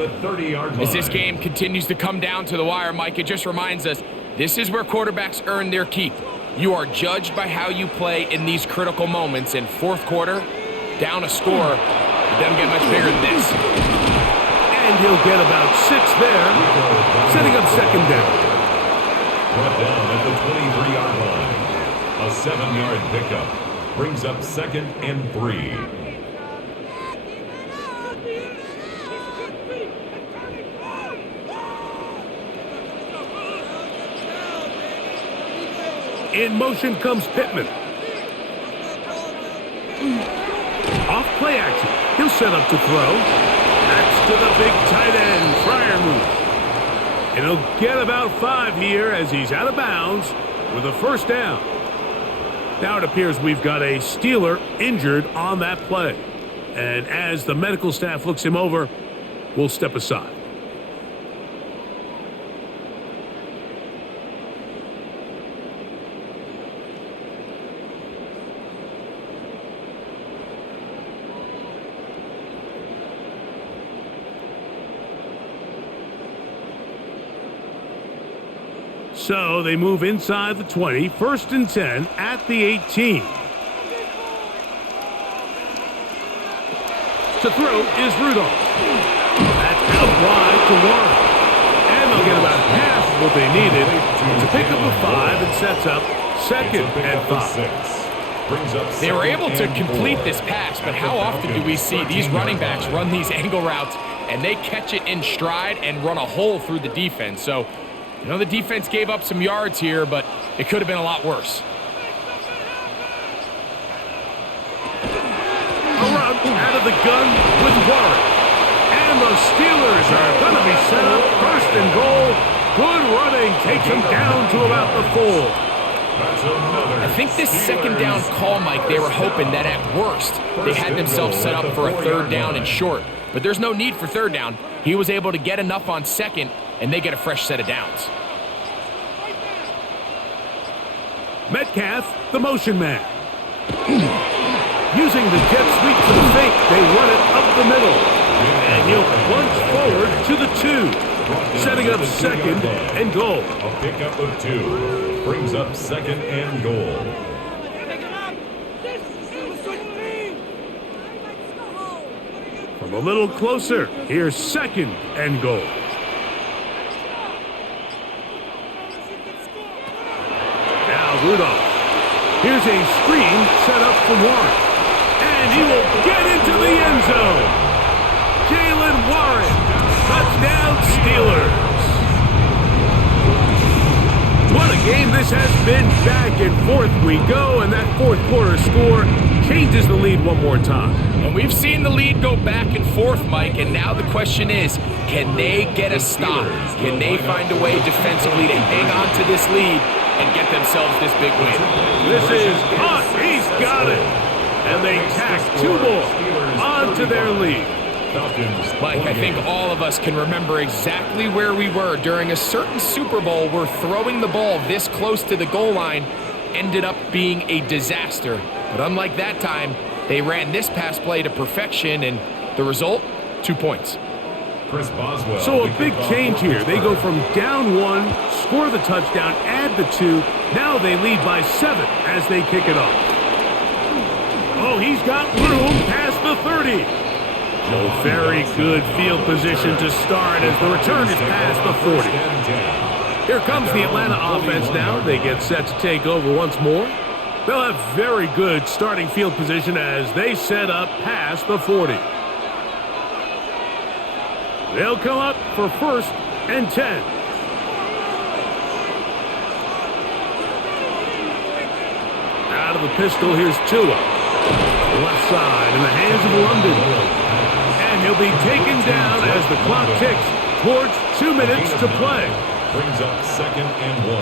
As this game continues to come down to the wire, Mike, it just reminds us, this is where quarterbacks earn their keep. You are judged by how you play in these critical moments. In fourth quarter, down a score, it doesn't get much bigger than this. And he'll get about 6 there, setting up 2nd down. Brought down at the 23-yard line. A 7-yard pickup brings up 2nd and 3. In motion comes Pittman. Off play action. He'll set up to throw. That's to the big tight end, Freiermuth. And he'll get about 5 here as he's out of bounds with a first down. Now it appears we've got a Steeler injured on that play. And as the medical staff looks him over, we'll step aside. So they move inside the 20, 1st and 10 at the 18. To throw is Rudolph. That's out wide to Warren. And they'll get about half of what they needed to pick up a 5 and sets up 2nd and 5. They were able to complete this pass, but how often do we see these running backs run these angle routes and they catch it in stride and run a hole through the defense? So, you know, the defense gave up some yards here, but it could have been a lot worse. A run out of the gun with Warren. And the Steelers are going to be set up 1st and goal. Good running takes them down to about the 4. I think this 2nd down call, Mike, they were hoping that at worst they had themselves set up for a 3rd down and short. But there's no need for 3rd down. He was able to get enough on 2nd, and they get a fresh set of downs. Metcalf, the motion man. Using the jet sweep to the fake, they run it up the middle. And he'll plunge forward to the 2, setting up 2nd and goal. A pickup of 2 brings up 2nd and goal. From a little closer, here's 2nd and goal. Now Rudolph. Here's a screen set up for Warren. And he will get into the end zone. Jalen Warren. Touchdown Steelers. What a game this has been. Back and forth we go, and that 4th quarter score changes the lead one more time. And we've seen the lead go back and forth, Mike, and now the question is, can they get a stop? Can they find a way defensively to hang on to this lead and get themselves this big win? This is hot. He's got it. And they tack 2 more onto their lead. Falcons. Mike, I think all of us can remember exactly where we were during a certain Super Bowl where throwing the ball this close to the goal line ended up being a disaster. But unlike that time, they ran this pass play to perfection, and the result, 2 points. Chris Boswell. So a big change here. They go from down 1, score the touchdown, add the 2. Now they lead by 7 as they kick it off. Oh, he's got room past the 30. Oh, very good field position to start as the return is past the 40. Here comes the Atlanta offense now. They get set to take over once more. They'll have very good starting field position as they set up past the 40. They'll come up for 1st and 10. Out of the pistol, here's Tua. Left side in the hands of London. And he'll be taken down as the clock ticks towards 2 minutes to play. Brings up 2nd and 1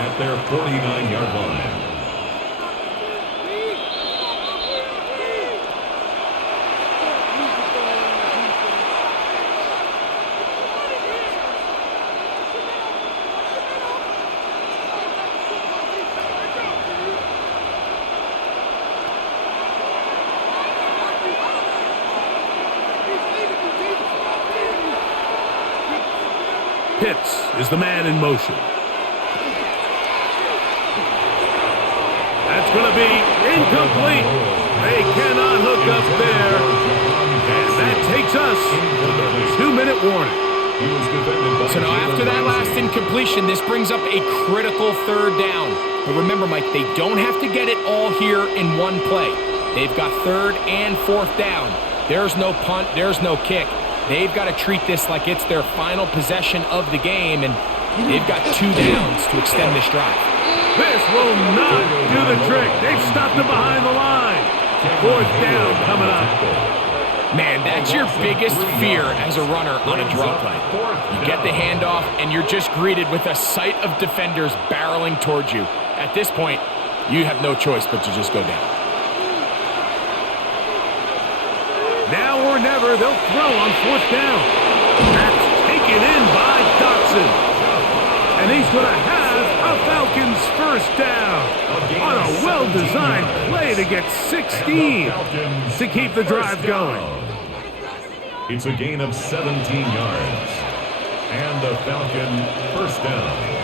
at their 49-yard line. Pitts is the man in motion. That's going to be incomplete. They cannot hook up there. And that takes us to the 2-minute warning. So now after that last incompletion, this brings up a critical 3rd down. But remember, Mike, they don't have to get it all here in one play. They've got 3rd and 4th down. There's no punt. There's no kick. They've got to treat this like it's their final possession of the game, and they've got 2 downs to extend this drive. This will not do the trick. They've stopped it behind the line. 4th down coming up. Man, that's your biggest fear as a runner on a draw play. You get the handoff, and you're just greeted with a sight of defenders barreling towards you. At this point, you have no choice but to just go down. Now or never, they'll throw on 4th down. That's taken in by Dotson. And he's going to have a Falcons 1st down on a well-designed play to get 16 to keep the drive going. It's a gain of 17 yards. And the Falcon 1st down.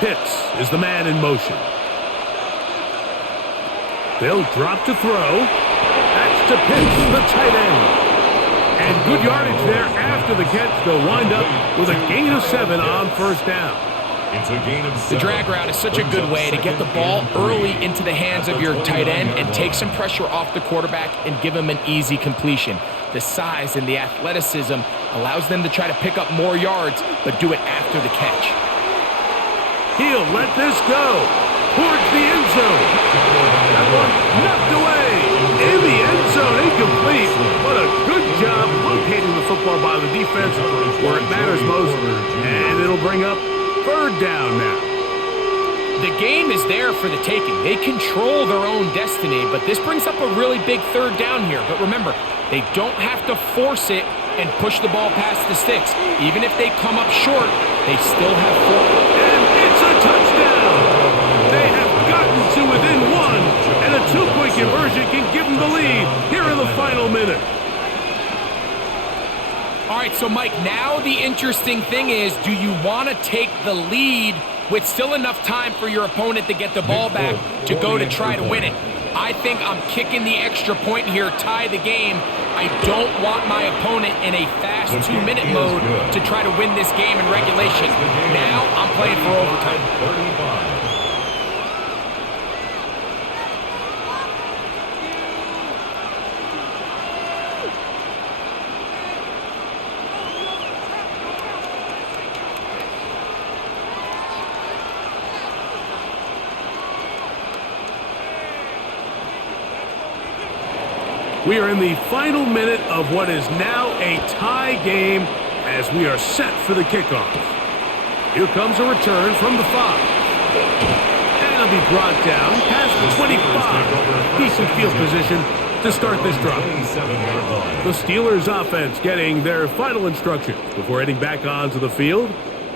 Pitts is the man in motion. They'll drop to throw. That's to Pitts, the tight end. And good yardage there after the catch. They'll wind up with a gain of 7 on 1st down. It's a gain of 7. The drag route is such a good way to get the ball early into the hands of your tight end and take some pressure off the quarterback and give him an easy completion. The size and the athleticism allows them to try to pick up more yards, but do it after the catch. He'll let this go towards the end zone. That one knocked away in the end zone, incomplete. What a good job locating the football by the defense where it matters most. And it'll bring up 3rd down now. The game is there for the taking. They control their own destiny, but this brings up a really big 3rd down here. But remember, they don't have to force it and push the ball past the sticks. Even if they come up short, they still have 4. It's a touchdown. They have gotten to within 1, and a 2-point conversion can give them the lead here in the final minute. All right, so Mike, now the interesting thing is, do you want to take the lead with still enough time for your opponent to get the ball back to go to try to win it? I think I'm kicking the extra point here, tie the game. I don't want my opponent in a fast 2-minute mode to try to win this game in regulation. Now I'm playing for overtime. 35. We are in the final minute of what is now a tie game as we are set for the kickoff. Here comes a return from the 5. And it'll be brought down past the 25. Decent field position to start this drive. The Steelers offense getting their final instructions before heading back onto the field.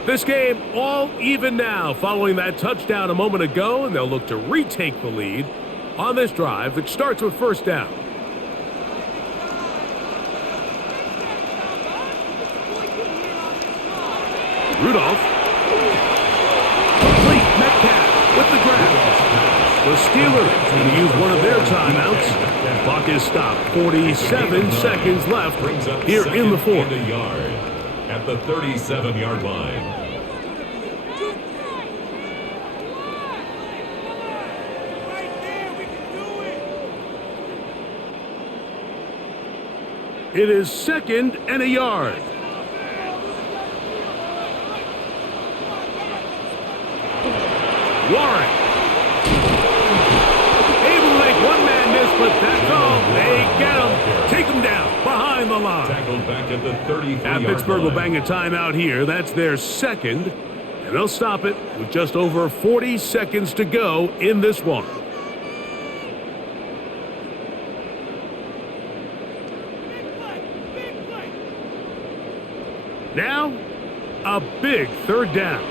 This game all even now following that touchdown a moment ago, and they'll look to retake the lead on this drive that starts with first down. Rudolph. Complete. Metcalf with the grab. The Steelers going to use one of their timeouts. Clock is stopped. 47 seconds left here in the fourth. At the 37-yard line. It is 2nd and a yard. Warren. Able to make one man miss, but that's all. They get him. Take him down behind the line. Tackled back at the 33-yard Pittsburgh will line. bang a timeout here. That's their second. And they'll stop it with just over 40 seconds to go in this one. Now, a big third down.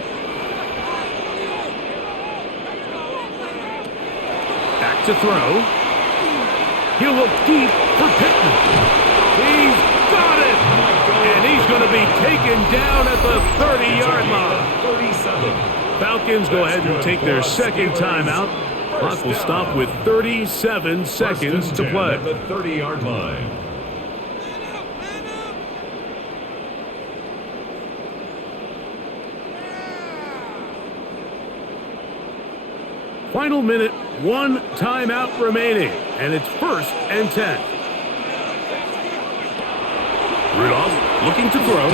Back to throw. He'll look deep for Pittman. He's got it! And he's going to be taken down at the 30-yard line. 37. Falcons go ahead and take their second timeout. Clock will stop with 37 seconds to play. At the 30-yard line. Final minute, one timeout remaining, and it's 1st and 10. Rudolph looking to throw.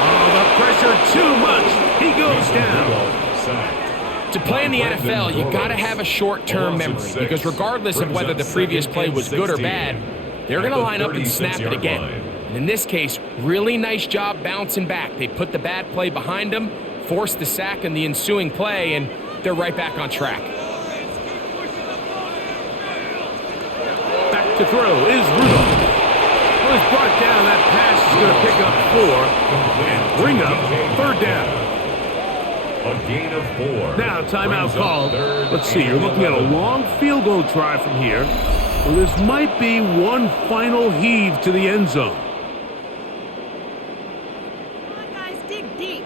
Oh, the pressure too much. He goes down. To play in the NFL, you got to have a short-term memory because regardless of whether the previous play was good or bad, they're going to line up and snap it again. And in this case, really nice job bouncing back. They put the bad play behind them, forced the sack in the ensuing play, and they're right back on track. Back to throw is Rudolph. Well, he's brought down. That pass is going to pick up 4 and bring up 3rd down. A gain of 4. Now, timeout called. Let's see, you're looking at a long field goal try from here. Well, this might be one final heave to the end zone. Come on, guys, dig deep.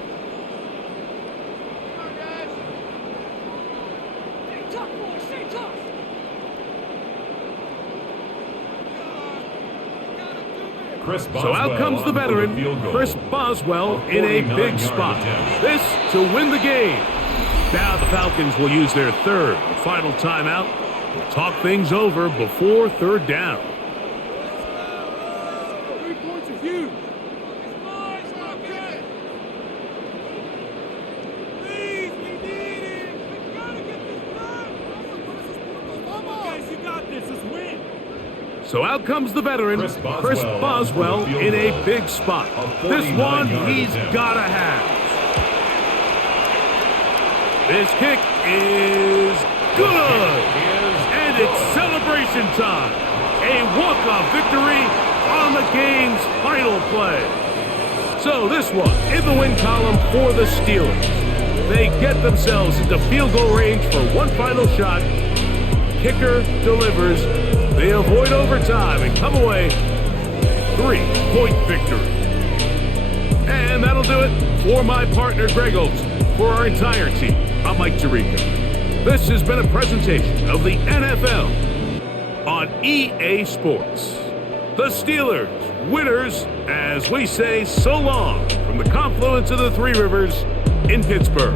Come on, guys. Stay tough, boys, stay tough. So out comes the veteran, Chris Boswell, in a big spot. This to win the game. Now the Falcons will use their third and final timeout. We'll talk things over before 3rd down. 3 points are huge. Please, we need it. We gotta get this done. Guys, you got this. Let's win. So out comes the veteran, Chris Boswell, in a big spot. This one he's got to have. This kick is good. And it's celebration time. A walk-off victory on the game's final play. So this one in the win column for the Steelers. They get themselves into field goal range for one final shot. Kicker delivers. They avoid overtime and come away 3-point victory. And that'll do it for my partner Greg Olson. For our entire team, I'm Mike Tirico. This has been a presentation of the NFL on EA Sports. The Steelers, winners, as we say so long from the confluence of the Three Rivers in Pittsburgh.